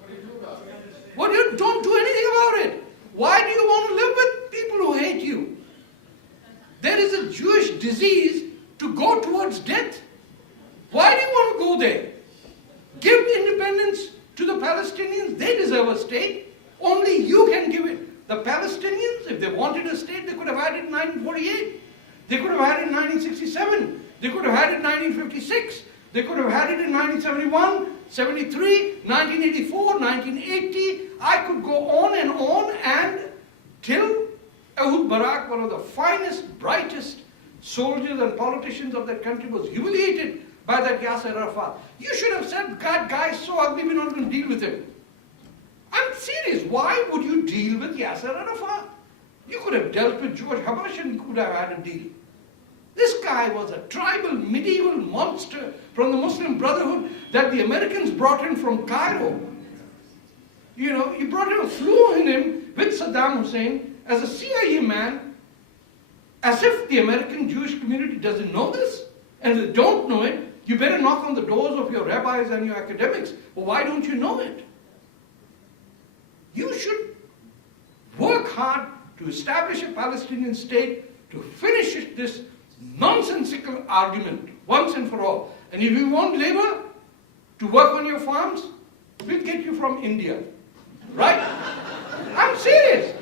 What do you do about it? Well, you don't do anything about it. Why do you want to live with people who hate you? There is a Jewish disease to go towards death. Why do you want to go there? Give independence to the Palestinians. They deserve a state. Only you can give it. The Palestinians, if they wanted a state, they could have had it in 1948. They could have had it in 1967. They could have had it in 1956. They could have had it in 1971, 73, 1984, 1980. I could go on and till Ehud Barak, one of the finest, brightest soldiers and politicians of that country, was humiliated by that Yasser Arafat. You should have said, God, guy's so ugly, we're not going to deal with him. I'm serious. Why would you deal with Yasser Arafat? You could have dealt with George Habash and you could have had a deal. This guy was a tribal, medieval monster from the Muslim Brotherhood that the Americans brought in from Cairo. You know, you brought him, flew in him with Saddam Hussein as a CIA man, as if the American Jewish community doesn't know this. And if they don't know it, you better knock on the doors of your rabbis and your academics. Well, why don't you know it? You should work hard to establish a Palestinian state, to finish this nonsensical argument once and for all. And if you want labor to work on your farms, we'll get you from India. Right? I'm serious.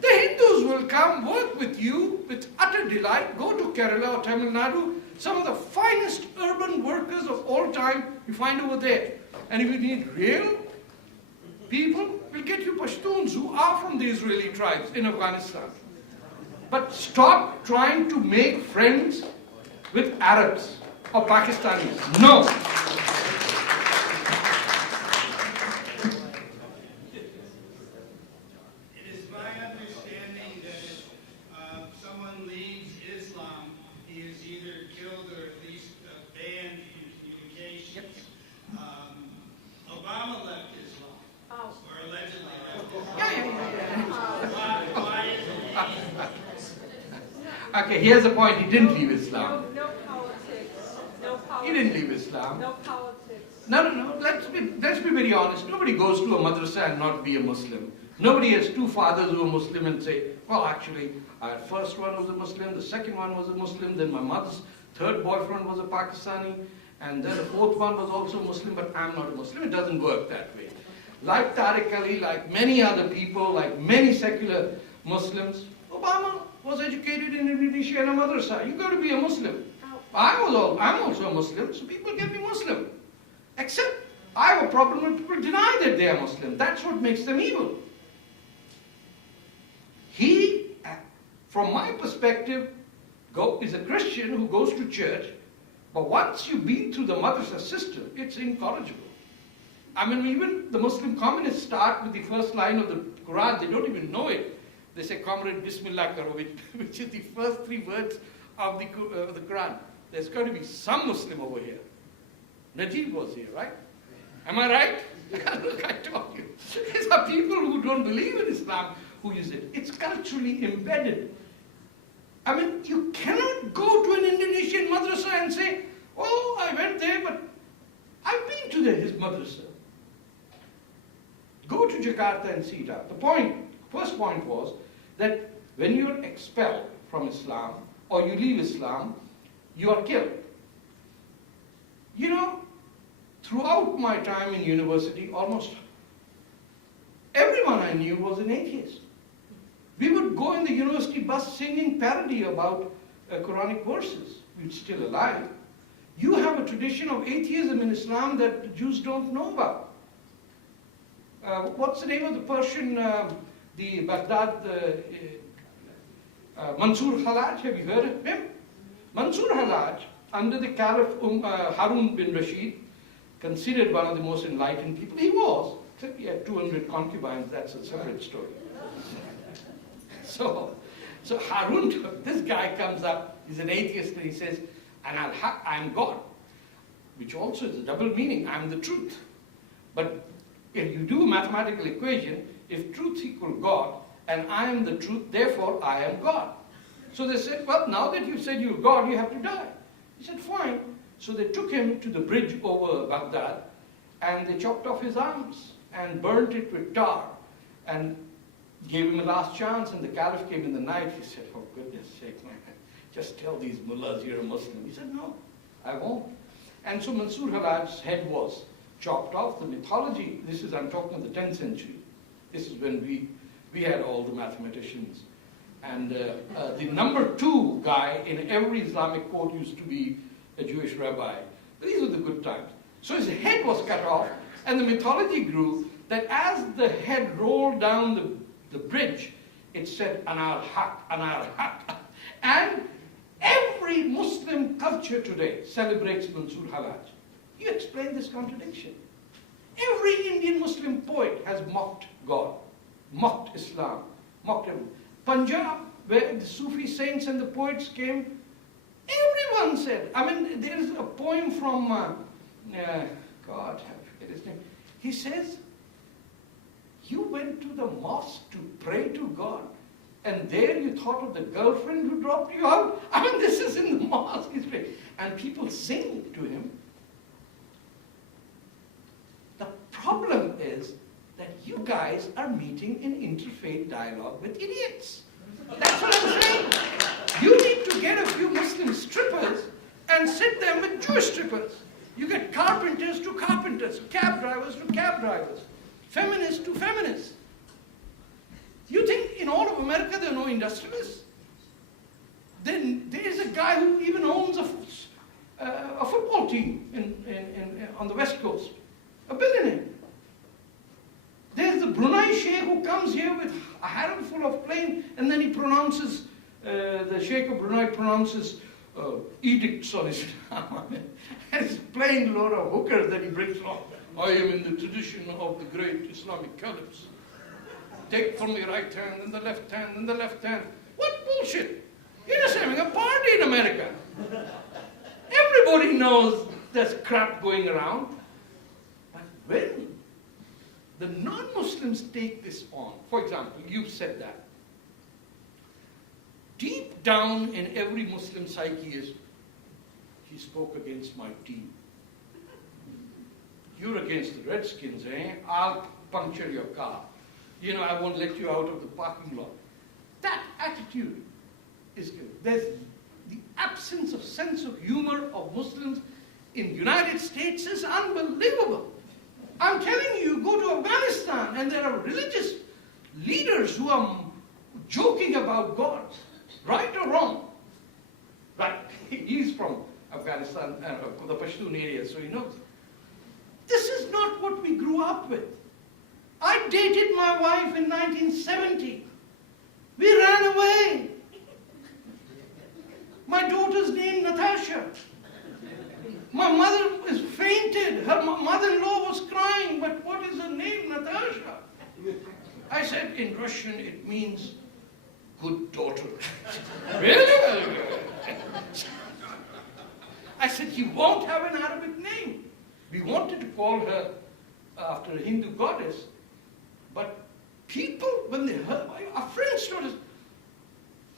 The Hindus will come work with you with utter delight. Go to Kerala or Tamil Nadu. Some of the finest urban workers of all time you find over there. And if you need real people, we'll get you Pashtuns who are from the Israeli tribes in Afghanistan. But stop trying to make friends with Arabs or Pakistanis. No. It is my understanding that if someone leaves Islam, he is either killed or at least banned in communications. Obama left Islam, or allegedly left Islam. Why isn't he? Okay, here's the point. He didn't leave Islam. No politics. No politics. He didn't leave Islam. No politics. No. Let's be very honest. Nobody goes to a madrasa and not be a Muslim. Nobody has two fathers who are Muslim and say, well, actually, our first one was a Muslim, the second one was a Muslim, then my mother's third boyfriend was a Pakistani, and then the fourth one was also Muslim, but I'm not a Muslim. It doesn't work that way. Like Tarek Ali, like many other people, like many secular Muslims, Obama was educated in Indonesia in a madrasa. You've got to be a Muslim. I'm also a Muslim, so people get me Muslim. Except I have a problem when people deny that they are Muslim. That's what makes them evil. He, from my perspective, is a Christian who goes to church, but once you've been through the madrasa system, it's incorrigible. I mean, even the Muslim communists start with the first line of the Quran. They don't even know it. They say, Comrade Bismillah Karo, which is the first three words of the Quran. there's going to be some Muslim over here. Najib was here, right? Am I right? Look, I told you. These are people who don't believe in Islam who use it. It's culturally embedded. I mean, you cannot go to an Indonesian madrasa and say, oh, I went there, but I've been to his madrasa. Go to Jakarta and see it out. First point was that when you're expelled from Islam or you leave Islam, you are killed. You know, throughout my time in university, almost everyone I knew was an atheist. We would go in the university bus singing parody about Quranic verses. We're still alive. You have a tradition of atheism in Islam that the Jews don't know about. What's the name of the Persian, the Baghdad, Mansur Hallaj? Have you heard of him? Mansur Hallaj, under the Caliph Harun bin Rashid, considered one of the most enlightened people. He was, except he had 200 concubines. That's a separate story. So Harun, this guy comes up, he's an atheist, and he says, and I'm God, which also is a double meaning, I'm the truth. But if you do a mathematical equation, if truth equals God, and I am the truth, therefore I am God. So they said, well, now that you've said you're God, you have to die. He said, fine. So they took him to the bridge over Baghdad, and they chopped off his arms, and burnt it with tar, and gave him a last chance, and the Caliph came in the night. He said, oh, goodness sake, man, just tell these mullahs you're a Muslim. He said, no, I won't. And so Mansur Hallaj's head was chopped off. The mythology, I'm talking of the 10th century. This is when we had all the mathematicians. And the number 2 guy in every Islamic court used to be a Jewish rabbi. These were the good times. So his head was cut off, and the mythology grew that as the head rolled down the bridge, it said, Anar Haq, Anar Haq. And every Muslim culture today celebrates Mansur Hallaj. You explain this contradiction. Every Indian Muslim poet has mocked God, mocked Islam, mocked everyone. Punjab, where the Sufi saints and the poets came, everyone said, I mean, there is a poem from, God, I forget his name. He says, you went to the mosque to pray to God, and there you thought of the girlfriend who dropped you out? I mean, this is in the mosque. And people sing to him. The problem is that you guys are meeting in interfaith dialogue with idiots. That's what I'm saying. You need to get a few Muslim strippers and sit them with Jewish strippers. You get carpenters to carpenters, cab drivers to cab drivers, feminists to feminists. You think in all of America there are no industrialists? Then there is a guy who even owns a football team on the West Coast, a billionaire. There's the Brunei Sheikh who comes here with a harem full of plain, and then he pronounces, the Sheikh of Brunei pronounces edicts on Islam. And he's playing a lot of hookers that he brings along. I am in the tradition of the great Islamic caliphs. Take from the right hand and the left hand and the left hand. What bullshit? You're just having a party in America. Everybody knows there's crap going around. But when the non-Muslims take this on, for example, you've said that. Deep down in every Muslim psyche is, he spoke against my team. You're against the Redskins, eh? I'll puncture your car. You know, I won't let you out of the parking lot. That attitude is good. There's the absence of sense of humor of Muslims in the United States is unbelievable. I'm telling you, go to Afghanistan and there are religious leaders who are joking about God, right or wrong. Right, he's from Afghanistan, the Pashtun area, so he knows. This is not what we grew up with. I dated my wife in 1970. We ran away. My daughter's named Natasha. My mother is fainted. Her mother-in-law was crying, but what is her name, Natasha? I said, in Russian, it means good daughter. Really? I said, you won't have an Arabic name. We wanted to call her after a Hindu goddess, but people, when they heard, our friends told us,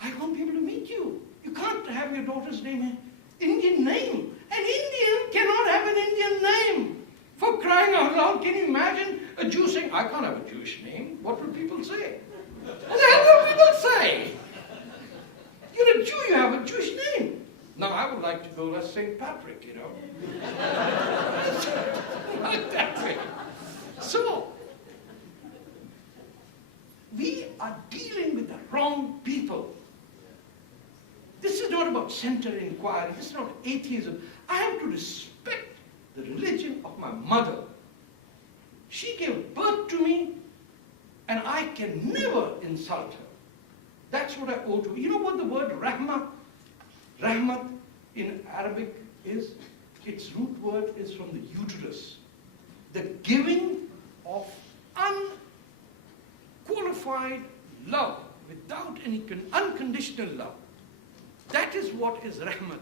I won't be able to meet you. You can't have your daughter's name an Indian name. An Indian cannot have an Indian name. For crying out loud, can you imagine a Jew saying, I can't have a Jewish name? What will people say? What the hell will people say? You're a Jew, you have a Jewish name. Now, I would like to go as St. Patrick, you know. Not that way. So, we are dealing with the wrong people. This is not about center inquiry. This is not atheism. I have to respect the religion of my mother. She gave birth to me, and I can never insult her. That's what I owe to her. You know what the word rahmah, rahmat in Arabic is? Its root word is from the uterus. The giving of unqualified love, without any unconditional love. That is what is rahmat.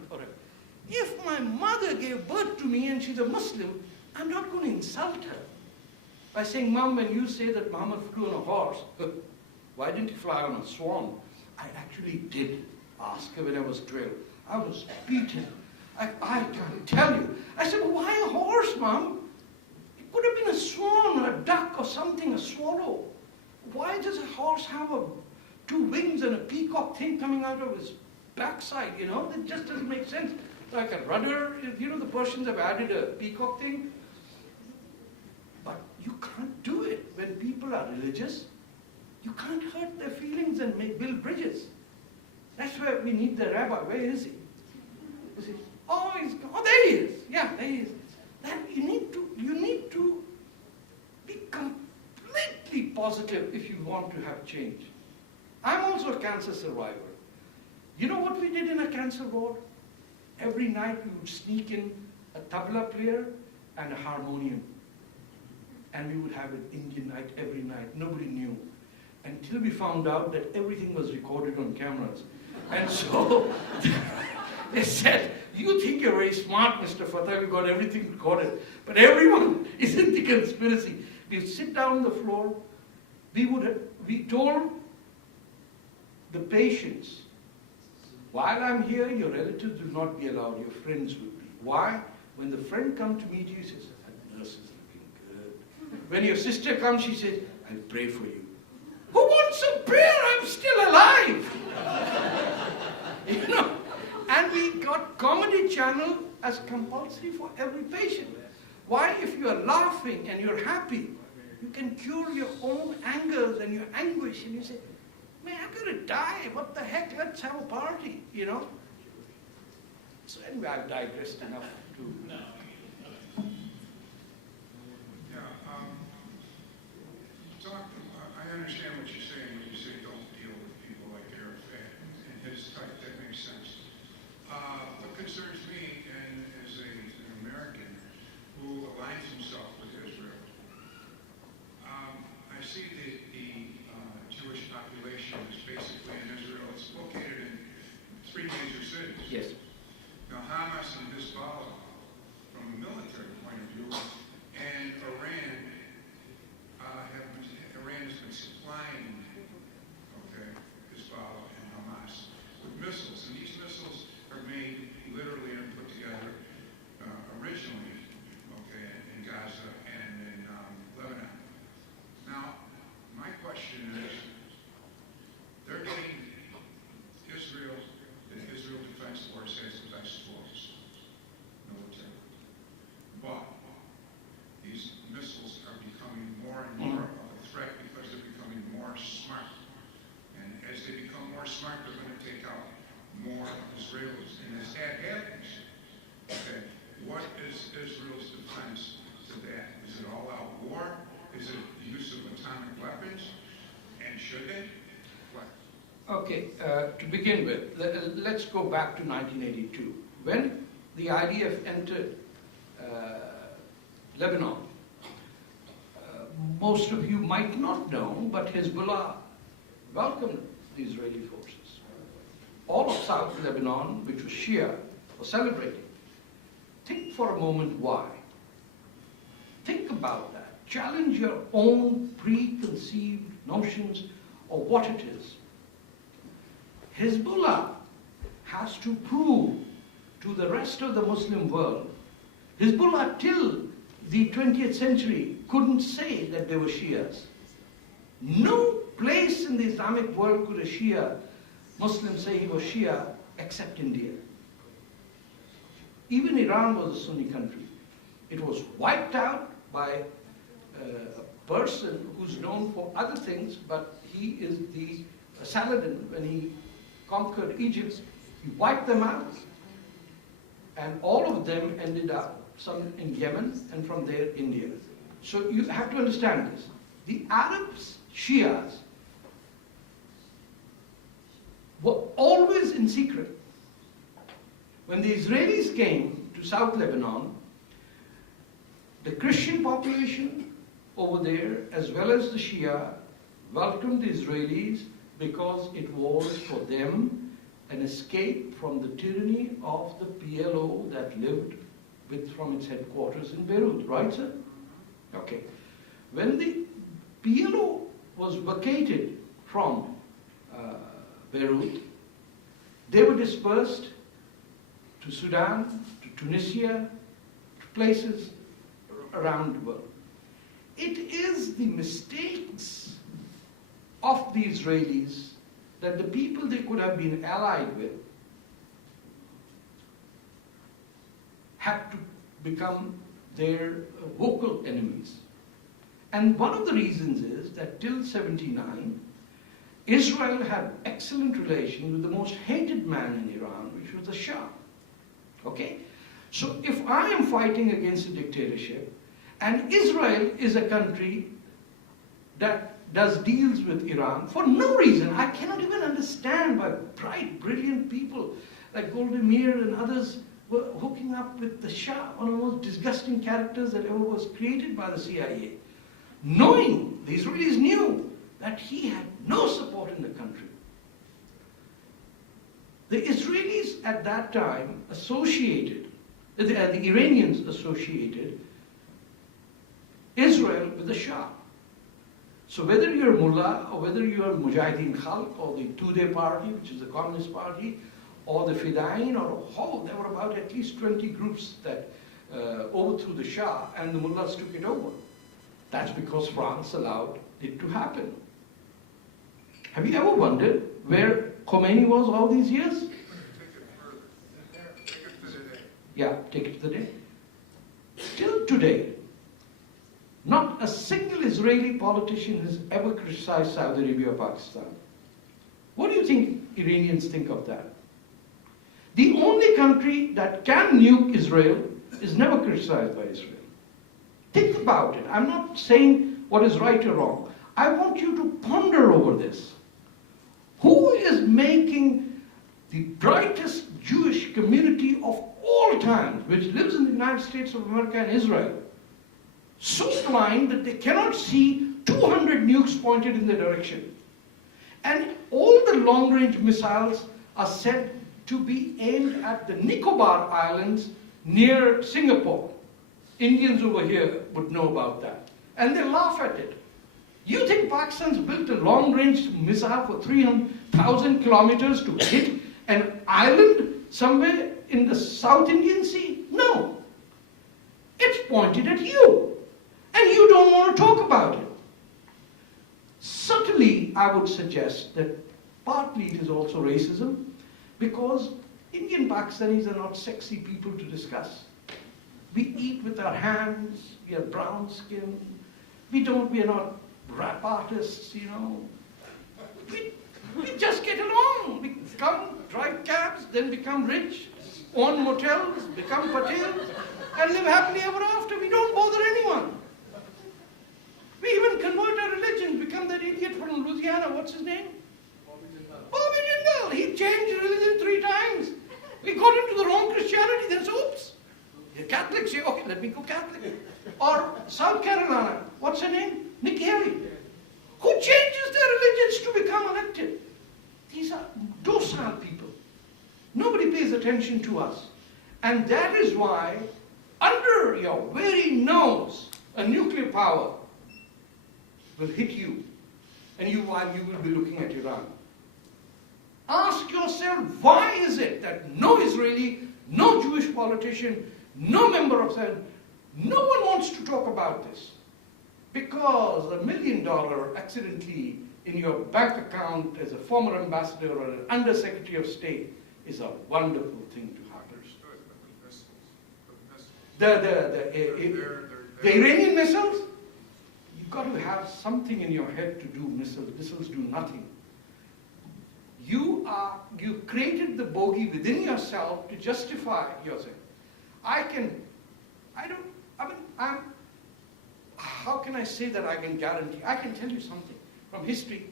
If my mother gave birth to me and she's a Muslim, I'm not going to insult her by saying, Mom, when you say that Muhammad flew on a horse, why didn't he fly on a swan? I actually did ask her when I was 12. I was beaten. I can't tell you. I said, well, why a horse, Mom? It could have been a swan or a duck or something, a swallow. Why does a horse have two wings and a peacock thing coming out of his backside, you know? That just doesn't make sense. Like a rudder, you know, the Persians have added a peacock thing. But you can't do it when people are religious. You can't hurt their feelings and build bridges. That's where we need the rabbi. Where is he? You see, oh, there he is. Yeah, there he is. Then you need to be completely positive if you want to have change. I'm also a cancer survivor. You know what we did in a cancer ward? Every night we would sneak in a tabla player and a harmonium. And we would have an Indian night every night. Nobody knew. Until we found out that everything was recorded on cameras. And so they said, you think you're very smart, Mr. Fatah, you got everything recorded. But everyone is in the conspiracy. We would sit down on the floor. We told the patients, while I'm here, your relatives will not be allowed, your friends will be. Why? When the friend comes to meet you, he says, that nurse is looking good. When your sister comes, she says, I'll pray for you. Who wants a prayer? I'm still alive. You know? And we got Comedy Channel as compulsory for every patient. Why? If you are laughing and you're happy, you can cure your own angers and your anguish. And you say, man, I'm going to die. What the heck? Let's have a party, you know? So anyway, I've digressed enough to... I understand what you're saying when you say don't deal with people like Tarek Fatah and his type. That makes sense. What concerns me, and as an American who aligns himself with Israel, I see the Jewish population is basically in Israel. It's located in 3 major cities. Yes. Now, Hamas and Hezbollah, from a military point of view, and Iran has been supplying, Hezbollah and Hamas with missiles, and these missiles are made literally and put together originally, in Gaza and in Lebanon. Now, my question is, they're getting the Israel Defense Force has the best force, military, but these missiles are becoming more and more of a threat because they're becoming more smart. And as they become more smart, they're going to take out more Israelis. And as that happens, what is Israel's defense to that? Is it all-out war? Is it the use of atomic weapons? And should they? What? Okay, to begin with, let's go back to 1982. When the IDF entered Lebanon, most of you might not know, but Hezbollah welcomed the Israeli forces. All of South Lebanon, which was Shia, was celebrating. Think for a moment why. Think about that. Challenge your own preconceived notions of what it is. Hezbollah has to prove to the rest of the Muslim world. Hezbollah till the 20th century couldn't say that they were Shias. No place in the Islamic world could a Shia Muslim say he was Shia except India. Even Iran was a Sunni country. It was wiped out by a person who's known for other things, but he is the Saladin. When he conquered Egypt, he wiped them out. And all of them ended up, some in Yemen, and from there, India. So you have to understand this. The Arabs, Shias, were always in secret. When the Israelis came to South Lebanon, the Christian population over there, as well as the Shia, welcomed the Israelis because it was for them an escape from the tyranny of the PLO that lived from its headquarters in Beirut. Right, sir? Okay. When the PLO was vacated from Beirut, they were dispersed to Sudan, to Tunisia, to places around the world. It is the mistakes of the Israelis that the people they could have been allied with had to become their vocal enemies. And one of the reasons is that till 79, Israel had excellent relations with the most hated man in Iran, which was the Shah. Okay? So if I am fighting against a dictatorship, and Israel is a country that does deals with Iran for no reason, I cannot even understand why bright, brilliant people like Golda Meir and others were hooking up with the Shah, one of the most disgusting characters that ever was created by the CIA. Knowing, the Israelis knew that he had no support in the country. The Israelis at that time associated, the Iranians associated Israel with the Shah. So whether you're Mullah or whether you're Mujahideen Khalq or the Tudeh party, which is the Communist Party, or the Fidain, or there were about at least 20 groups that overthrew the Shah, and the Mullahs took it over. That's because France allowed it to happen. Have you ever wondered where Khomeini was all these years? Take it further. Take it to today. Yeah, take it to the day. Till today, not a single Israeli politician has ever criticized Saudi Arabia or Pakistan. What do you think Iranians think of that? The only country that can nuke Israel is never criticized by Israel. Think about it. I'm not saying what is right or wrong. I want you to ponder over this. Who is making the brightest Jewish community of all times, which lives in the United States of America and Israel, so blind that they cannot see 200 nukes pointed in their direction? And all the long-range missiles are said to be aimed at the Nicobar Islands near Singapore. Indians over here would know about that. And they laugh at it. You think Pakistan's built a long-range missile for 300,000 kilometers to hit an island somewhere in the South Indian Sea? No. It's pointed at you. And you don't want to talk about it. Subtly, I would suggest that partly it is also racism, because Indian Pakistanis are not sexy people to discuss. We eat with our hands, we have brown skin, we are not rap artists, you know. We just get along. We come, drive cabs, then become rich, own motels, become patels, and live happily ever after. We don't bother anyone. We even convert our religion, become that idiot from Louisiana, what's his name? Bobby Jindal. He changed religion 3 times. We got into the wrong Christianity, then so oops. You're Catholic, say, okay, let me go Catholic. Or South Carolina, what's her name? Nikki Haley. Who changes their religions to become elected? These are docile people. Nobody pays attention to us. And that is why, under your very nose, a nuclear power will hit you, and while you will be looking at Iran. Ask yourself, why is it that no Israeli, no Jewish politician, no member of Senate, no one wants to talk about this? Because $1 million accidentally in your bank account as a former ambassador or an undersecretary of state is a wonderful thing to happen. The Iranian missiles? You've got to have something in your head to do missiles. Missiles do nothing. You created the bogey within yourself to justify yourself. How can I say that I can guarantee? I can tell you something from history.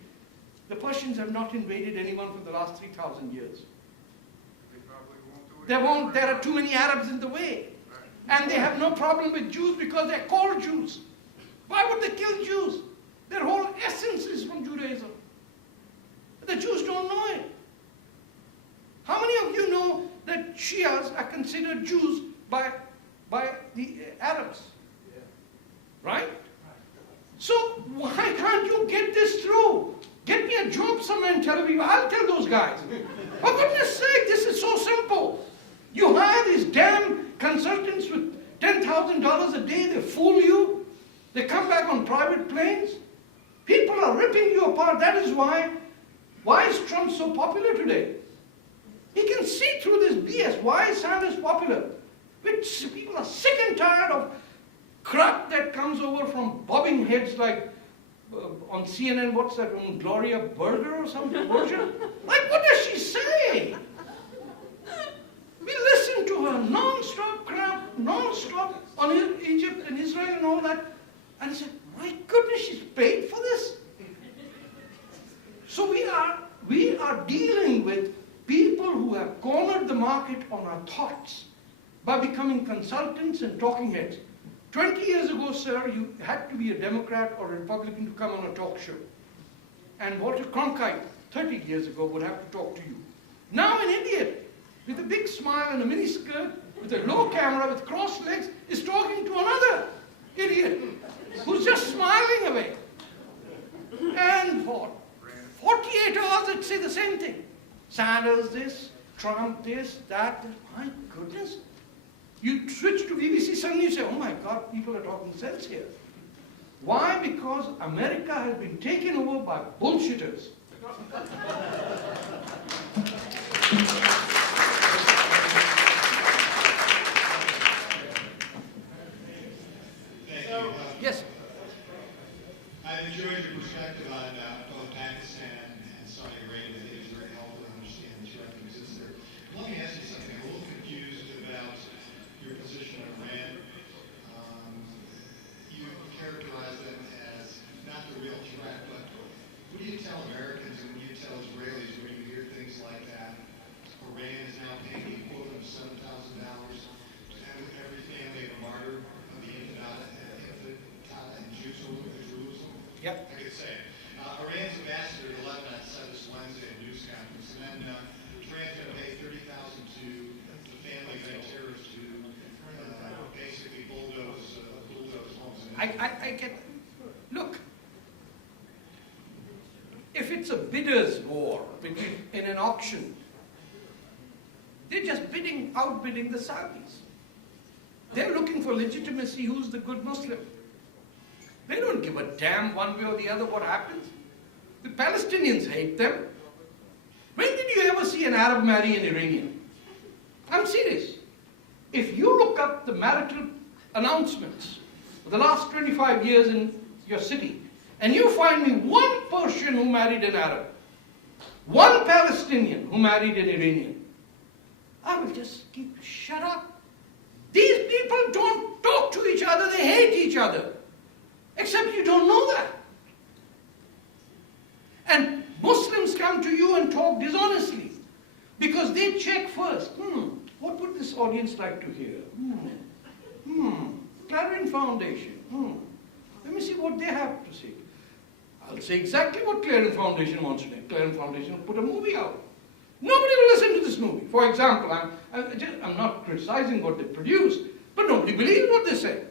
The Persians have not invaded anyone for the last 3,000 years. They probably won't do it. They won't. There are too many Arabs in the way. And they have no problem with Jews because they're called Jews. Why would they kill Jews? Their whole essence is from Judaism. The Jews don't know it. How many of you know that Shias are considered Jews by the Arabs? Right? So why can't you get this through? Get me a job somewhere in Tel Aviv. I'll tell those guys. For goodness sake, this is so simple. You hire these damn consultants with $10,000 a day. They fool you. They come back on private planes. People are ripping you apart. That is why is Trump so popular today? He can see through this BS. Why is Sanders popular? People are sick and tired of crap that comes over from bobbing heads like on CNN, what's that one, Gloria Berger or some version? Like, what does she say? We listen to her non-stop crap, non-stop on Egypt and Israel and all that. And I said, my goodness, she's paid for this? So we are dealing with people who have cornered the market on our thoughts by becoming consultants and talking heads. 20 years ago, sir, you had to be a Democrat or a Republican to come on a talk show. And Walter Cronkite, 30 years ago, would have to talk to you. Now an idiot with a big smile and a mini skirt, with a low camera, with crossed legs, is talking to another idiot who's just smiling away. And for 48 hours, they'd say the same thing. Sanders this, Trump this, that. My goodness. You switch to BBC, suddenly you say, oh my God, people are talking sense here. Why? Because America has been taken over by bullshitters. Yes. I've enjoyed your perspective on both Pakistan and Saudi Arabia. I think it's very helpful to understand the threat that exists there. Let me ask you something. I'm a little confused about your position on Iran. You characterize them as not the real threat, but what do you tell Americans and what do you tell Israelis when you hear things like that? Iran is now paying the equivalent of $7,000 to every family of a martyr of the Infantata in Jerusalem? Yep. I could say it. Iran's ambassador to Lebanon said this Wednesday at a news conference, and then Iran's going to pay $30,000 to the families of terrorists who basically bulldoze homes. I get, look, if it's a bidder's war in an auction, they're just outbidding the Saudis. They're looking for legitimacy, who's the good Muslim. They don't give a damn one way or the other what happens. The Palestinians hate them. When did you ever see an Arab marry an Iranian? I'm serious. If you look up the marital announcements of the last 25 years in your city, and you find me one Persian who married an Arab, one Palestinian who married an Iranian, I will just keep shut up. These people don't talk to each other, they hate each other. Except you don't know that. And Muslims come to you and talk dishonestly because they check first. What would this audience like to hear? Clarion Foundation. Let me see what they have to say. I'll say exactly what Clarion Foundation wants to do. Clarion Foundation will put a movie out. Nobody will listen to this movie. For example, I'm not criticizing what they produce, but nobody believes what they say.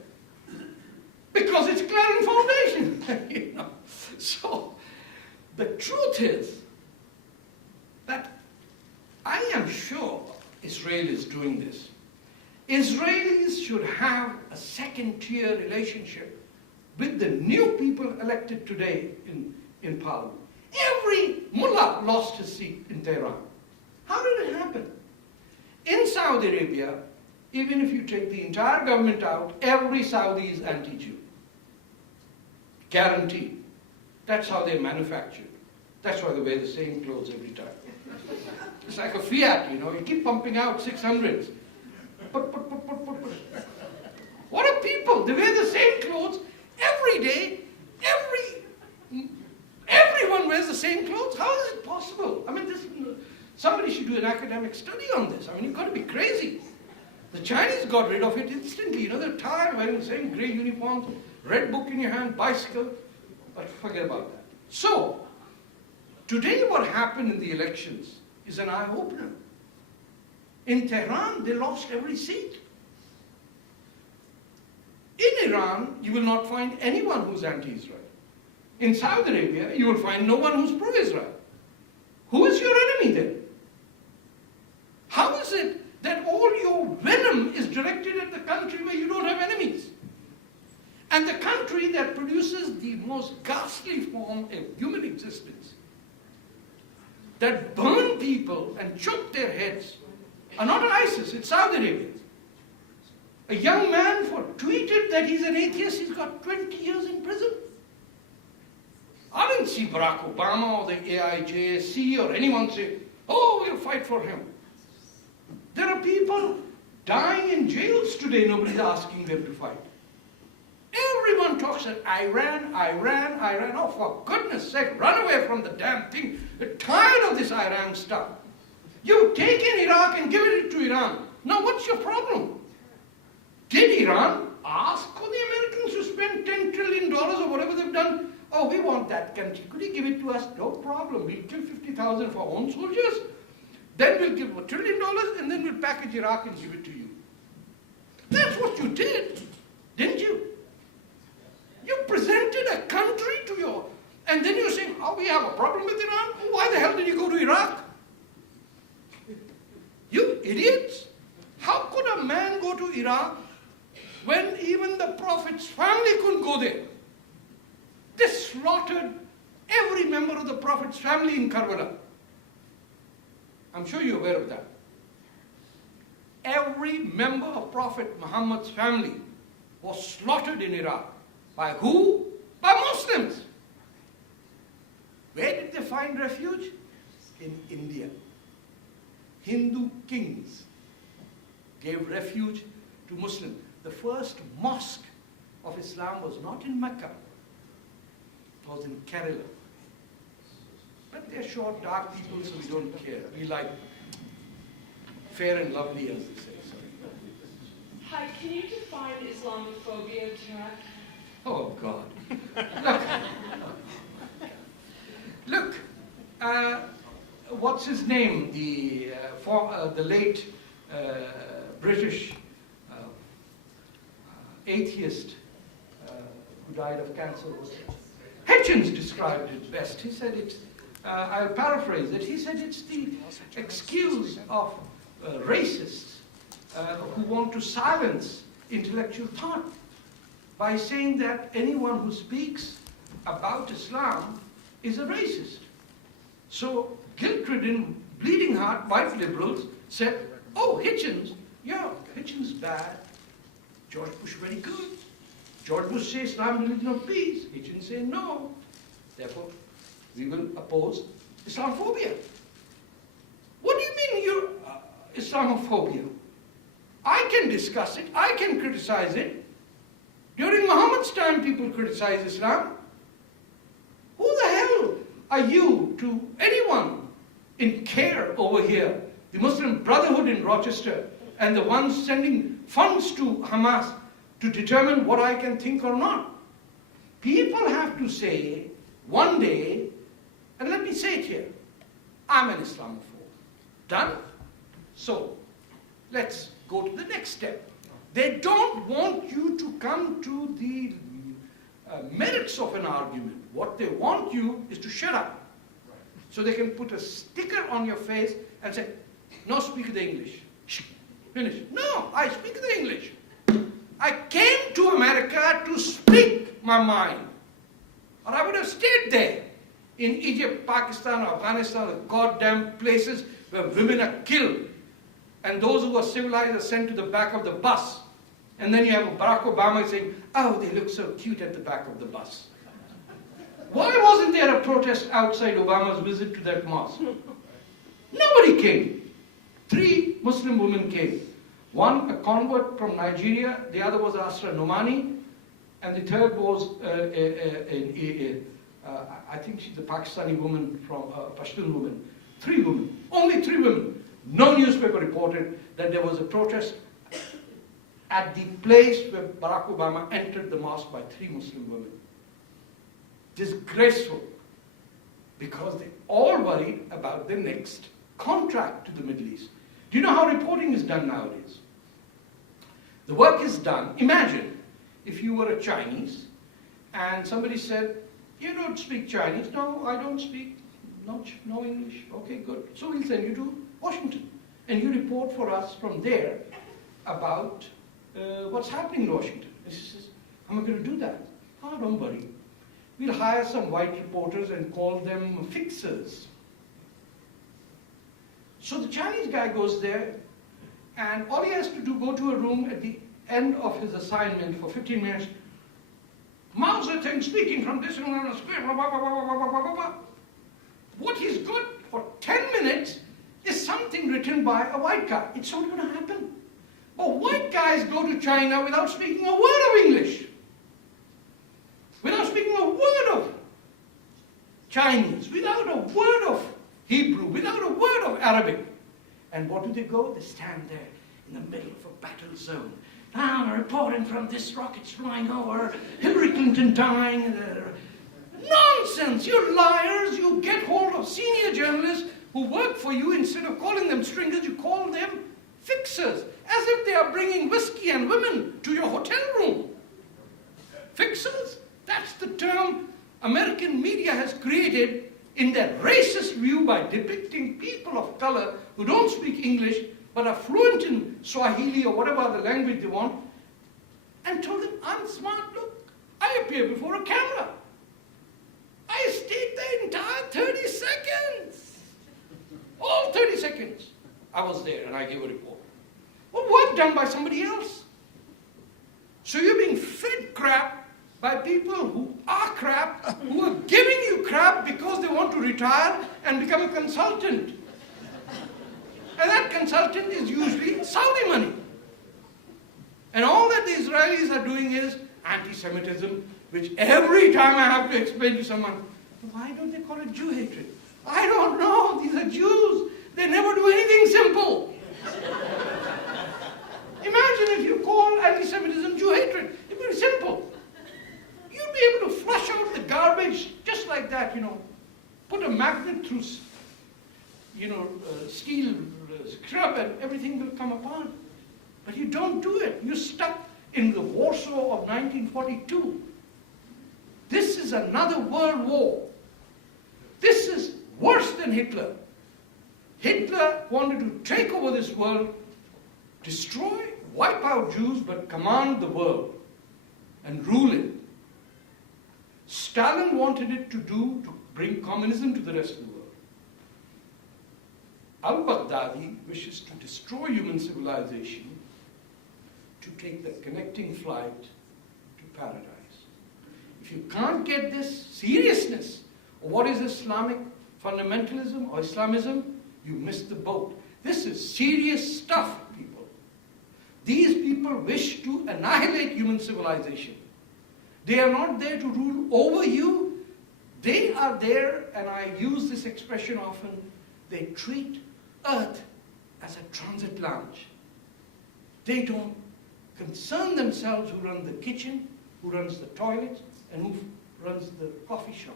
Because it's Clarion Foundation. You know? So, the truth is that I am sure Israel is doing this. Israelis should have a second-tier relationship with the new people elected today in Parliament. Every mullah lost his seat in Tehran. How did it happen? In Saudi Arabia, even if you take the entire government out, every Saudi is anti-Jew. Guaranteed. That's how they manufacture. That's why they wear the same clothes every time. It's like a Fiat, you know, you keep pumping out 600s. What are people? They wear the same clothes every day. Everyone wears the same clothes. How is it possible? I mean, somebody should do an academic study on this. I mean, you've got to be crazy. The Chinese got rid of it instantly. You know, they're tired of wearing the same grey uniforms, red book in your hand, bicycle. But forget about that. So, today what happened in the elections is an eye-opener. In Tehran, they lost every seat. In Iran, you will not find anyone who's anti-Israel. In Saudi Arabia, you will find no one who's pro-Israel. Who is your enemy then? How is it that all your venom is directed at the country where you don't have enemies? And the country that produces the most ghastly form of human existence, that burn people and chop their heads, are not ISIS, it's Saudi Arabia. A young man tweeted that he's an atheist, he's got 20 years in prison. I didn't see Barack Obama or the AIJC or anyone say, oh, we'll fight for him. There are people dying in jails today, nobody's asking them to fight. Everyone talks about Iran. Oh, for goodness sake, run away from the damn thing. We're tired of this Iran stuff. You've taken Iraq and given it to Iran. Now what's your problem? Did Iran ask for the Americans to spend $10 trillion or whatever they've done? Oh, we want that country. Could you give it to us? No problem. We'll kill 50,000 for our own soldiers. Then we'll give $1 trillion and then we'll package Iraq and give it to you. That's what you did, didn't you? You presented a country to your... And then you're saying, oh, we have a problem with Iran? Why the hell did you go to Iraq? You idiots! How could a man go to Iraq when even the Prophet's family couldn't go there? They slaughtered every member of the Prophet's family in Karbala. I'm sure you're aware of that. Every member of Prophet Muhammad's family was slaughtered in Iraq. By who? By Muslims. Where did they find refuge? In India. Hindu kings gave refuge to Muslims. The first mosque of Islam was not in Mecca. It was in Kerala. But they're short, dark people, so we don't care. We like fair and lovely, as they say. Sorry. Hi, can you define Islamophobia, Tarek? Oh, God. Look, what's his name? The late British atheist who died of cancer. Hitchens described it best. He said it's, I'll paraphrase it, he said it's the excuse of racists who want to silence intellectual thought by saying that anyone who speaks about Islam is a racist. So guilt-ridden, bleeding heart white liberals said, oh, Hitchens, yeah, Hitchens bad. George Bush very good. George Bush says Islam religion of peace. Hitchens say no. Therefore, we will oppose Islamophobia. What do you mean you're Islamophobia? I can discuss it. I can criticize it. During Muhammad's time, people criticized Islam. Who the hell are you to anyone in care over here? The Muslim Brotherhood in Rochester and the ones sending funds to Hamas to determine what I can think or not. People have to say one day, and let me say it here, I'm an Islamophobe. Done? So, let's go to the next step. They don't want you to come to the merits of an argument. What they want you is to shut up. So they can put a sticker on your face and say, no, speak the English. Shh, finish. No, I speak the English. I came to America to speak my mind. Or I would have stayed there. In Egypt, Pakistan, or Afghanistan, the goddamn places where women are killed. And those who are civilized are sent to the back of the bus. And then you have Barack Obama saying, oh, they look so cute at the back of the bus. Why wasn't there a protest outside Obama's visit to that mosque? Nobody came. 3 Muslim women came. One, a convert from Nigeria. The other was Asra Nomani. And the third was, I think she's a Pakistani woman, from Pashtun woman. 3 women. Only 3 women. No newspaper reported that there was a protest at the place where Barack Obama entered the mosque by 3 Muslim women. Disgraceful. Because they all worry about their next contract to the Middle East. Do you know how reporting is done nowadays? The work is done. Imagine if you were a Chinese and somebody said, you don't speak Chinese. No, I don't speak no English. Okay, good. So we'll send you to Washington. And you report for us from there about what's happening in Washington. And she says, how am I going to do that? Oh, don't worry. We'll hire some white reporters and call them fixers. So the Chinese guy goes there, and all he has to do, go to a room at the end of his assignment for 15 minutes. Mao Zedong speaking from this room on a square, blah, blah, blah, blah, blah, blah, blah, blah. What he's got for 10 minutes is something written by a white guy. It's not going to happen. But white guys go to China without speaking a word of English, without speaking a word of Chinese, without a word of Hebrew, without a word of Arabic. And what do they go? They stand there in the middle of a battle zone. Now reporting from this rocket's flying over, Hillary Clinton dying. Nonsense! You liars! You get hold of senior journalists who work for you. Instead of calling them stringers, you call them fixers, as if they are bringing whiskey and women to your hotel room. Fixers? That's the term American media has created in their racist view by depicting people of color who don't speak English but are fluent in Swahili or whatever other language they want, and told them, I'm smart, look, I appear before a camera. I stayed the entire 30 seconds. All 30 seconds. I was there and I gave a report. Well, work done by somebody else. So you're being fed crap by people who are crap, who are giving you crap because they want to retire and become a consultant. And that consultant is usually Saudi money. And all that the Israelis are doing is anti-Semitism, which every time I have to explain to someone, why don't they call it Jew hatred? I don't know, these are Jews. They never do anything simple. Imagine if you call anti-Semitism Jew hatred. It's very simple. You'd be able to flush out the garbage just like that, Put a magnet through, steel scrub and everything will come apart. But you don't do it. You're stuck in the Warsaw of 1942. This is another world war. This is worse than Hitler. Hitler wanted to take over this world, destroy, wipe out Jews, but command the world and rule it. Stalin wanted it to bring communism to the rest of the world. Al-Baghdadi wishes to destroy human civilization to take the connecting flight to paradise. If you can't get this seriousness of what is Islamic fundamentalism or Islamism, you miss the boat. This is serious stuff, people. These people wish to annihilate human civilization. They are not there to rule over you. They are there, and I use this expression often, they treat Earth as a transit lounge. They don't concern themselves who runs the kitchen, who runs the toilet, and who runs the coffee shop.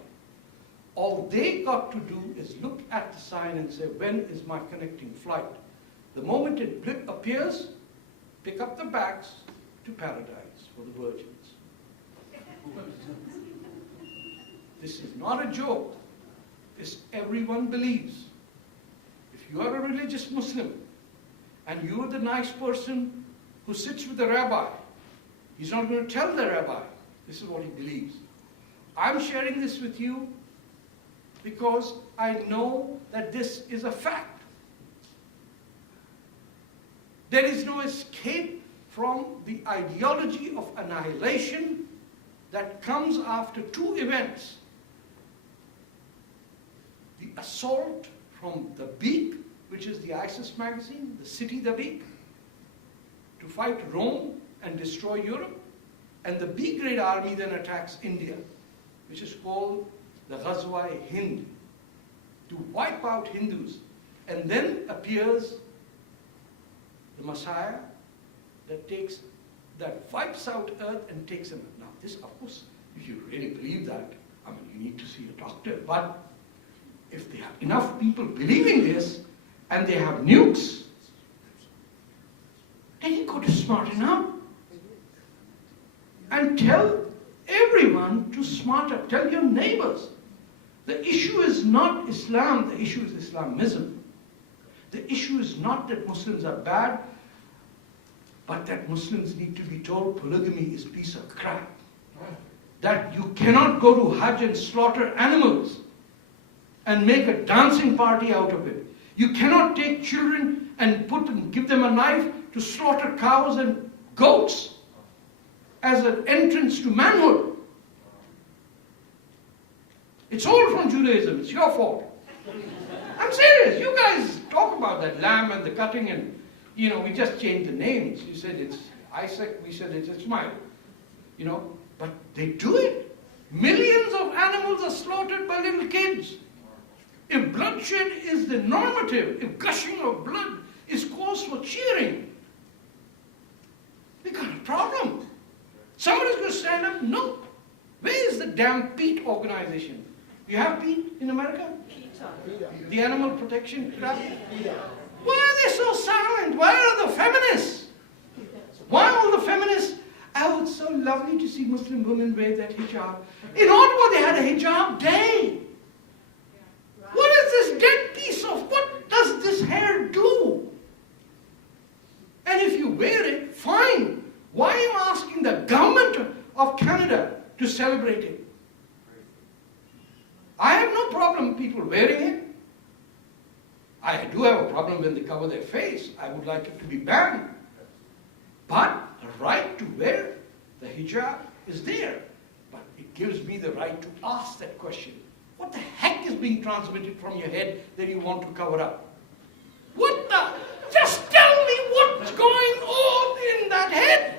All they got to do is look at the sign and say, when is my connecting flight? The moment it appears, pick up the bags to paradise for the virgins. This is not a joke. This everyone believes. If you are a religious Muslim and you are the nice person who sits with the rabbi, he's not going to tell the rabbi this is what he believes. I'm sharing this with you because I know that this is a fact. There is no escape from the ideology of annihilation that comes after two events. The assault from the Beak, which is the ISIS magazine, the city the Beak, to fight Rome and destroy Europe. And the B-grade army then attacks India, which is called the Ghazwa-e-Hind, to wipe out Hindus. And then appears the Messiah that wipes out earth and takes them. Now this, of course, if you really believe that, I mean, you need to see a doctor. But if they have enough people believing this, and they have nukes, then you got to smarten up. And tell everyone to smart up. Tell your neighbors. The issue is not Islam, the issue is Islamism. The issue is not that Muslims are bad, but that Muslims need to be told polygamy is a piece of crap. That you cannot go to Hajj and slaughter animals and make a dancing party out of it. You cannot take children and give them a knife to slaughter cows and goats as an entrance to manhood. It's all from Judaism. It's your fault. I'm serious. You guys talk about that lamb and the cutting and, we just changed the names. You said it's Isaac. We said it's Ismail. But they do it. Millions of animals are slaughtered by little kids. If bloodshed is the normative, if gushing of blood is cause for cheering, we got a problem. Somebody's going to stand up? No. Where is the damn PETA organization? You have PETA in America? PETA. The animal protection crap? PETA. Why are they so silent? Why are the feminists? Why all the feminists? Oh, it's so lovely to see Muslim women wear that hijab. In Ottawa, they had a hijab day. What is this dead piece of? What does this hair do? And if you wear it, fine. Why are you asking the government of Canada to celebrate it? I have no problem with people wearing it. I do have a problem when they cover their face. I would like it to be banned. But the right to wear the hijab is there. But it gives me the right to ask that question. What the heck is being transmitted from your head that you want to cover up? What the? Just tell me what's going on in that head.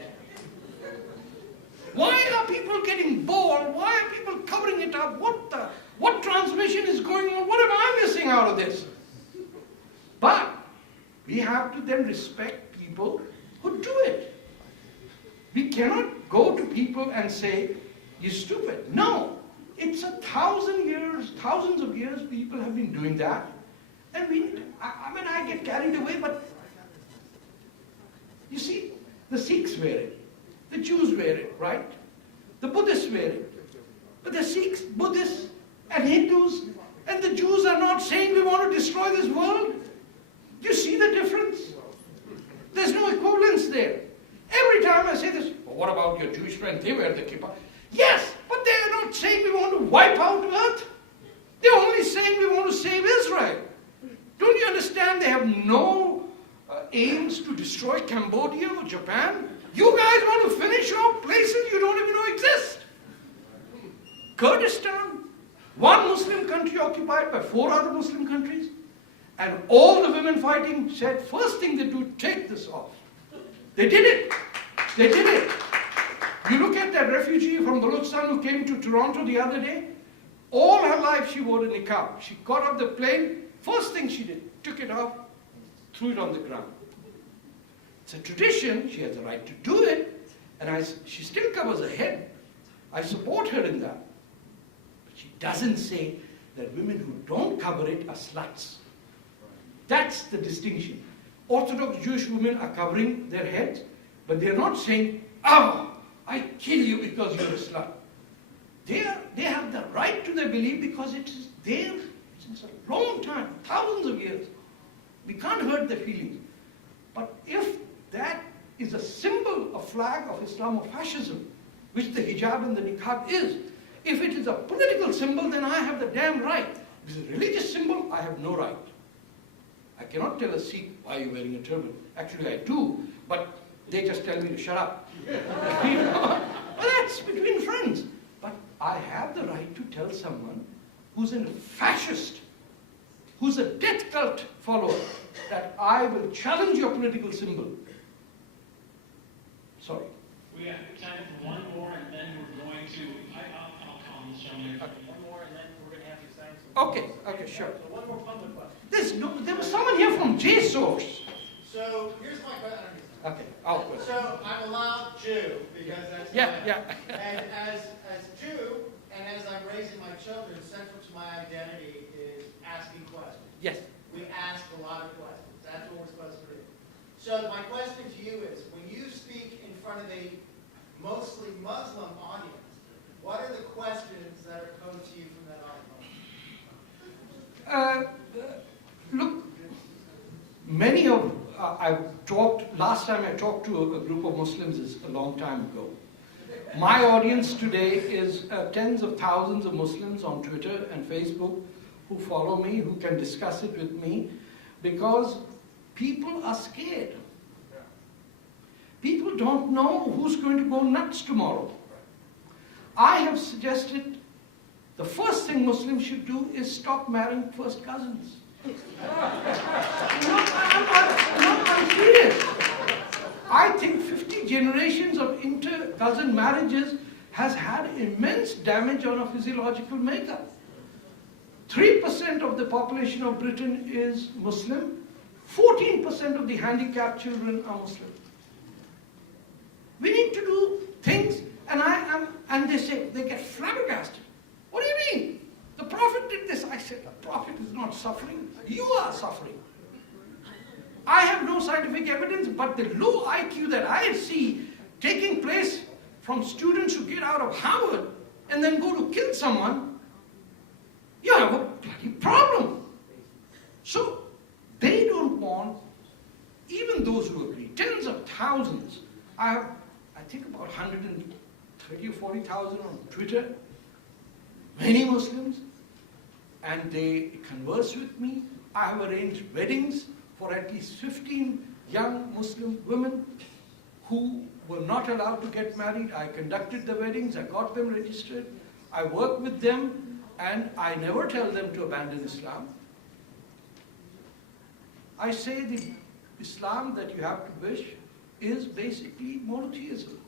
Why are people getting bored? Why are people covering it up? What transmission is going on? What am I missing out of this? But we have to then respect people who do it. We cannot go to people and say, you're stupid. No. It's 1,000 years, thousands of years people have been doing that. And I get carried away, but you see, the Sikhs wear it. The Jews wear it, right? The Buddhists wear it. But the Sikhs, Buddhists, and Hindus, and the Jews are not saying we want to destroy this world. Do you see the difference? There's no equivalence there. Every time I say this, well, what about your Jewish friends? They wear the kippah. Yes, but they're not saying we want to wipe out earth. They're only saying we want to save Israel. Don't you understand they have no aims to destroy Cambodia or Japan? You guys want to finish off places you don't even know exist. Kurdistan, one Muslim country occupied by 4 other Muslim countries, and all the women fighting said, first thing they do, take this off. They did it. They did it. You look at that refugee from Balochistan who came to Toronto the other day. All her life she wore a niqab. She got off the plane, first thing she did, took it off, threw it on the ground. It's a tradition, she has the right to do it, and she still covers her head. I support her in that. But she doesn't say that women who don't cover it are sluts. That's the distinction. Orthodox Jewish women are covering their heads, but they're not saying, "Oh, I kill you because you're Islam." They have the right to their belief because it is there since a long time, thousands of years. We can't hurt their feelings. But if that is a symbol, a flag of Islamofascism, which the hijab and the niqab is, if it is a political symbol, then I have the damn right. If it's a religious symbol, I have no right. I cannot tell a Sikh, "Why are you wearing a turban?" Actually, I do, but they just tell me to shut up. Well, that's between friends. But I have the right to tell someone who's a fascist, who's a death cult follower, that I will challenge your political symbol. Sorry. We have time for one more, and then we're going to, I'll call this gentleman. One more, and then we're going to have you sign some. Okay, sure. So one more public question. There was someone here from J-Source. So here's my question. Okay, oh, good. So I'm a loud Jew because that's Yeah, my, yeah. And as Jew and as I'm raising my children, central to my identity is asking questions. Yes. We ask a lot of questions. That's what we're supposed to do. So my question to you is, when you speak in front of a mostly Muslim audience, what are the questions that are posed to you from that audience? Look, many of last time I talked to a group of Muslims is a long time ago. My audience today is tens of thousands of Muslims on Twitter and Facebook who follow me, who can discuss it with me, because people are scared. People don't know who's going to go nuts tomorrow. I have suggested the first thing Muslims should do is stop marrying first cousins. I'm serious. I think 50 generations of inter-cousin marriages has had immense damage on our physiological makeup. 3% of the population of Britain is Muslim. 14% of the handicapped children are Muslim. We need to do things, and they say, they get flabbergasted. What do you mean? The Prophet did this. I said, the Prophet is not suffering. You are suffering. I have no scientific evidence, but the low IQ that I see taking place from students who get out of Harvard and then go to kill someone, you have a bloody problem. So they don't want, even those who agree, tens of thousands. I think about 130 or 40,000 on Twitter, many Muslims, and they converse with me. I have arranged weddings for at least 15 young Muslim women who were not allowed to get married. I conducted the weddings, I got them registered, I work with them, and I never tell them to abandon Islam. I say the Islam that you have to wish is basically monotheism.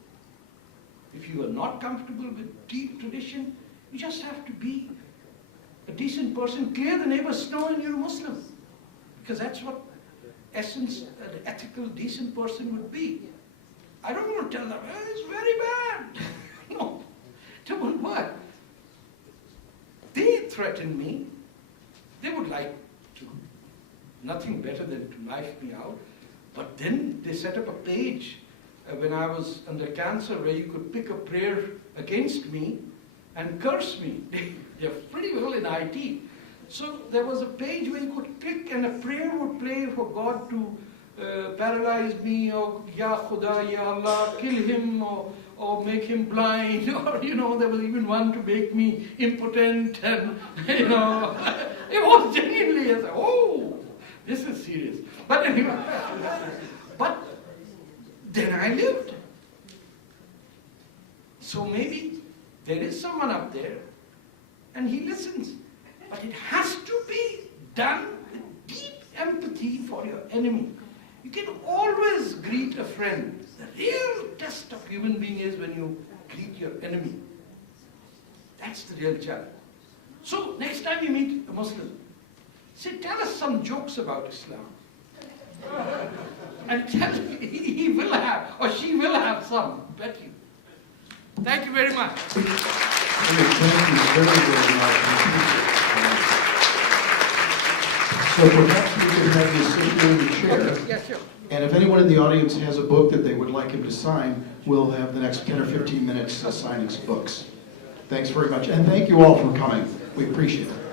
If you are not comfortable with deep tradition, you just have to be a decent person, clear the neighbor's snow, and you're a Muslim. Because that's what essence, an ethical, decent person would be. I don't want to tell them, it's very bad. No, don't what? They threaten me. They would like to, nothing better than to knife me out. But then they set up a page when I was under cancer where you could pick a prayer against me and curse me. They're pretty well in IT. So there was a page where you could click and a prayer would play for God to paralyze me, or Ya Khuda, Ya Allah, kill him, or make him blind, or there was even one to make me impotent, and it was genuinely, I said, oh, this is serious. But anyway, but then I lived. So maybe there is someone up there and he listens. But it has to be done with deep empathy for your enemy. You can always greet a friend. The real test of human being is when you greet your enemy. That's the real challenge. So next time you meet a Muslim, say, tell us some jokes about Islam. And tell him he will have, or she will have some, bet you. Thank you very much. Thank you very, very much. So perhaps we could have you sit here in the chair. Yeah, sure. And if anyone in the audience has a book that they would like him to sign, we'll have the next 10 or 15 minutes signing some books. Thanks very much. And thank you all for coming. We appreciate it.